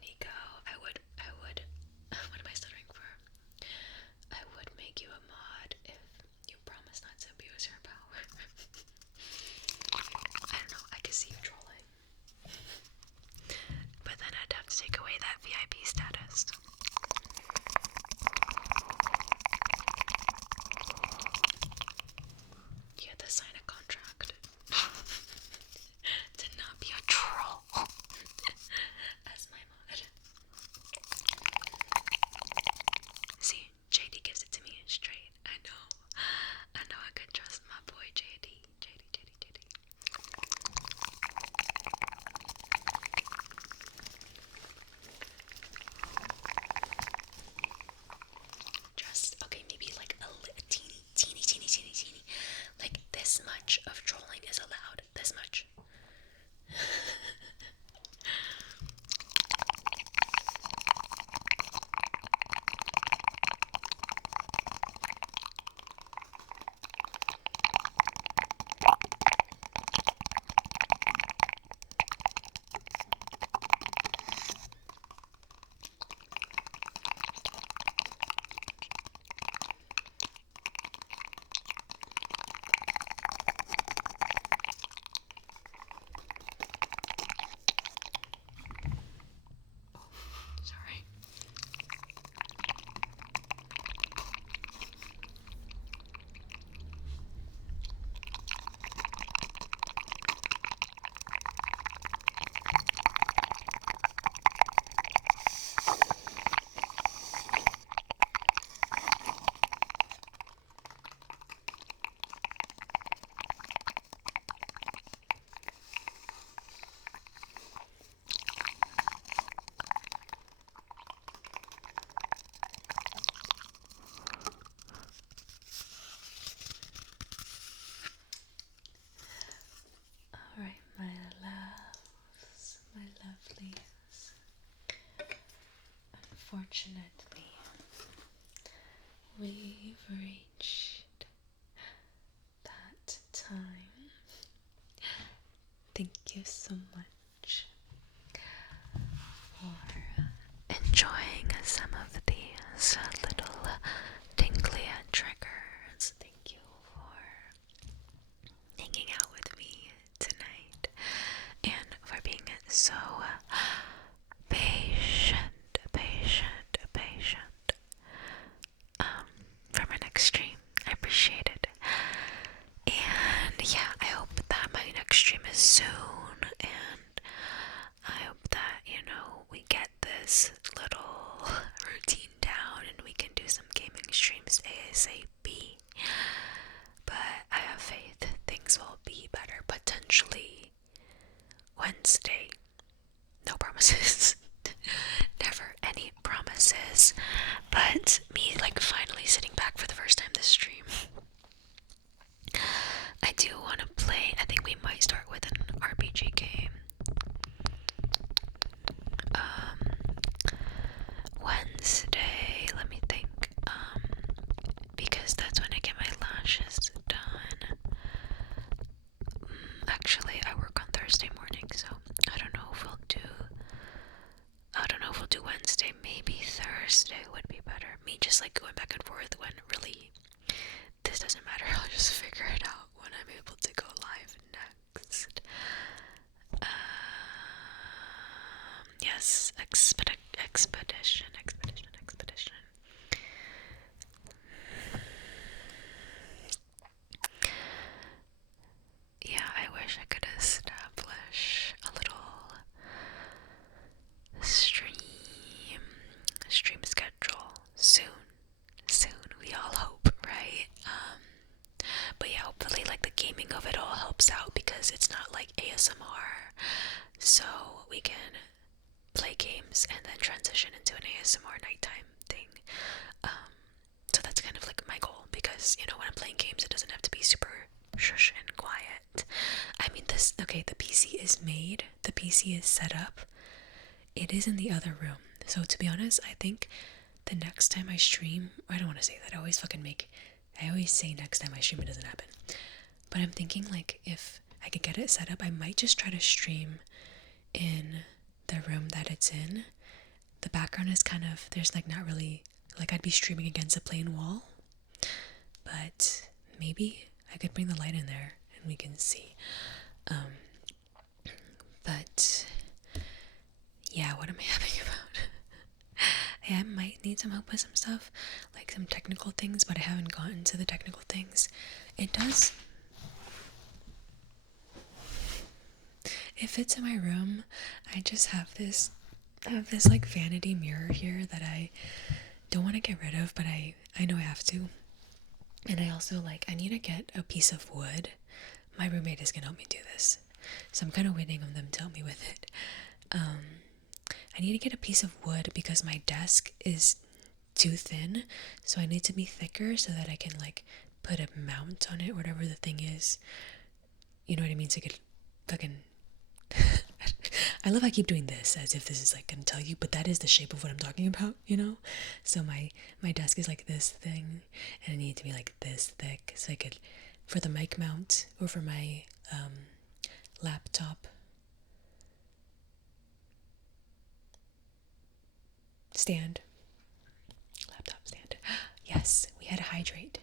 Nico, what am I stuttering for? I would make you a mod if you promise not to abuse your power. I don't know, I can see you trolling. But then I'd have to take away that VIP status. You had to sign a contract to not be a troll as my mod. See, JD gives it to me straight. I know I can trust my boy JD. Just, okay, maybe like a teeny. Like this much of trolling is allowed. This much. Sorry. Alright, my loves, my lovelies. Unfortunately, we've reached that time. Thank you so much for enjoying some of these little tingly triggers. Thank you for hanging out with me tonight and for being so patient for my next stream. I appreciate it. And yeah, I hope that my next stream is soon, and It's not like ASMR. So we can play games and then transition into an ASMR nighttime thing. So that's kind of like my goal, because you know, when I'm playing games, it doesn't have to be super shush and quiet. I mean, okay, the PC is made, the PC is set up, it is in the other room. So to be honest, I think the next time I stream, I don't want to say that, I always say next time I stream, it doesn't happen. But I'm thinking, like, if I could get it set up, I might just try to stream in the room that it's in. The background is kind of, there's like not really, like I'd be streaming against a plain wall. But maybe I could bring the light in there and we can see. But yeah, what am I having about? I might need some help with some stuff, like some technical things, but I haven't gotten to the technical things. It does. It fits in my room. I just have this like vanity mirror here that I don't want to get rid of, but I know I have to. And I also I need to get a piece of wood. My roommate is gonna help me do this, so I'm kind of waiting on them to help me with it. I need to get a piece of wood because my desk is too thin, so I need to be thicker so that I can put a mount on it, whatever the thing is. You know what I mean? So I could fucking. I love how I keep doing this as if this is gonna tell you, but that is the shape of what I'm talking about, you know? So my desk is like this thing, and it needs to be like this thick, so I could, for the mic mount or for my laptop stand. Laptop stand. Yes, we had to hydrate.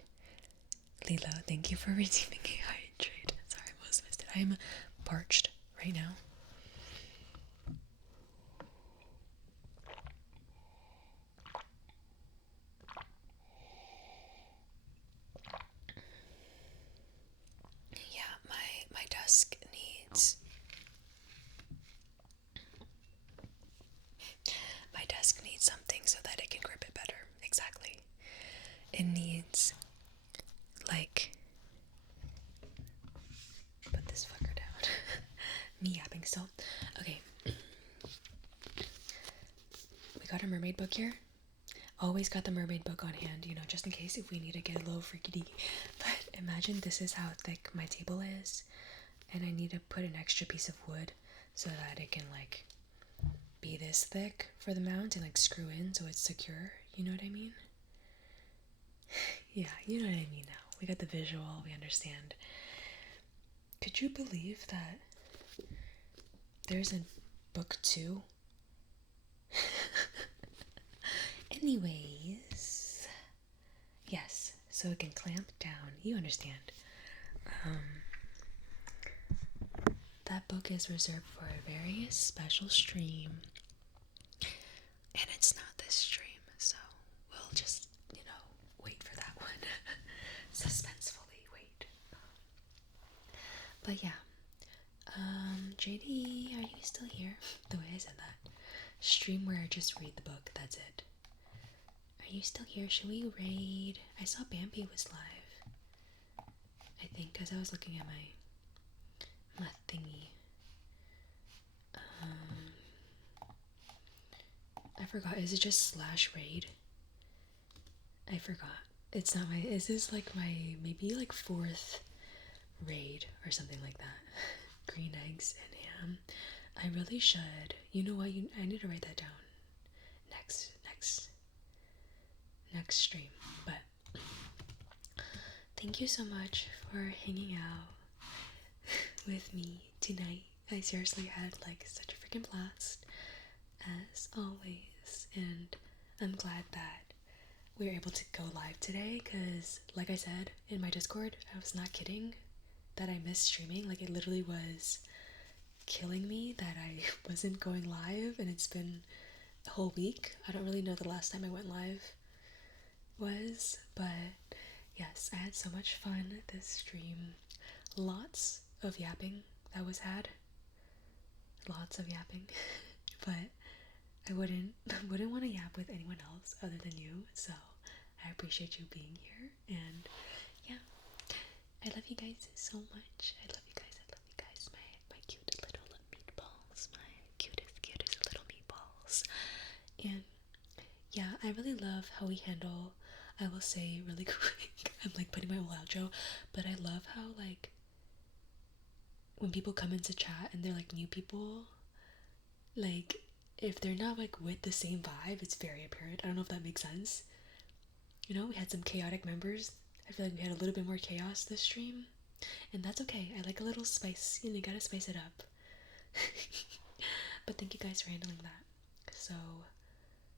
Lilo, thank you for receiving a hydrate. Sorry, I almost missed it. I am parched right now. Yeah, my desk needs something so that it can grip it better. Exactly. It needs put this fucker down. Me yapping still. Okay. We got a mermaid book here. Always got the mermaid book on hand, you know, just in case if we need to get a little freaky deaky. But imagine this is how thick my table is, and I need to put an extra piece of wood so that it can be this thick for the mount and screw in so it's secure. You know what I mean? Yeah, you know what I mean now. We got the visual, we understand. Could you believe that there's a book 2? Anyways, yes, so it can clamp down. You understand. That book is reserved for a very special stream. And it's not this stream, so we'll just, wait for that one. Suspensefully wait. But yeah. JD, are you still here? The way I said that. Stream where I just read the book, that's it. Are you still here? Should we raid? I saw Bambi was live. I think, because I was looking at my thingy. I forgot. Is it just /raid? I forgot. It's not my. Is this my maybe 4th raid or something like that? Green eggs and ham. I really should. You know what? I need to write that down. Next stream. But thank you so much for hanging out with me tonight. I seriously had such a freaking blast as always, and I'm glad that we were able to go live today because, like I said in my Discord, I was not kidding that I missed streaming. It literally was killing me that I wasn't going live, and it's been a whole week. I don't really know the last time I went live was, but yes, I had so much fun this stream. Lots of yapping that was had. Lots of yapping. But I wouldn't want to yap with anyone else other than you, so I appreciate you being here, and yeah, I love you guys so much. I love you guys. I really love how we handle, I will say really quick, I'm like putting my whole outro, but I love how like when people come into chat and they're like new people, like if they're not like with the same vibe, it's very apparent. I don't know if that makes sense. You know, we had some chaotic members. I feel like we had a little bit more chaos this stream, and that's okay. I like a little spice. You gotta spice it up. But thank you guys for handling that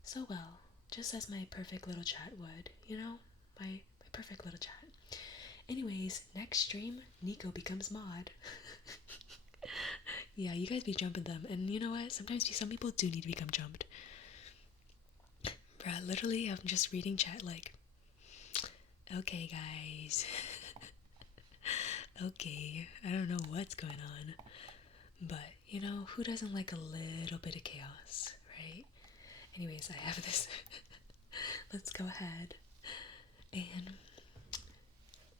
so well, just as my perfect little chat would. You know, my perfect little chat. Anyways, next stream, Nico becomes mod. Yeah, you guys be jumping them, and you know what? Sometimes some people do need to become jumped. Bruh, literally, I'm just reading chat like, okay, guys. Okay, I don't know what's going on, but you know, who doesn't like a little bit of chaos, right? Anyways, I have this. Let's go ahead and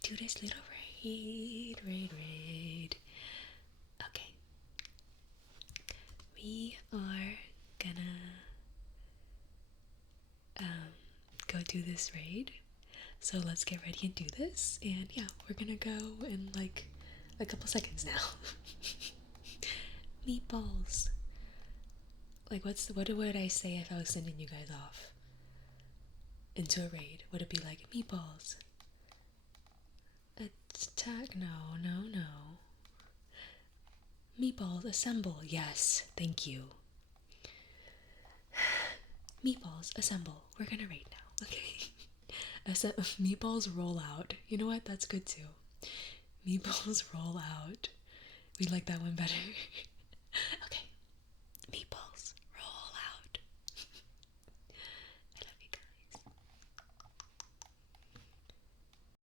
do this little raid. Okay, we are gonna go do this raid. So let's get ready and do this. And yeah, we're gonna go in like a couple seconds now. Meatballs. Like what would I say if I was sending you guys off into a raid? Would it be like meatballs? Attack? No. Meatballs, assemble. Yes, thank you. Meatballs, assemble. We're gonna raid now, okay? Meatballs roll out. You know what? That's good too. Meatballs roll out. We like that one better. Okay,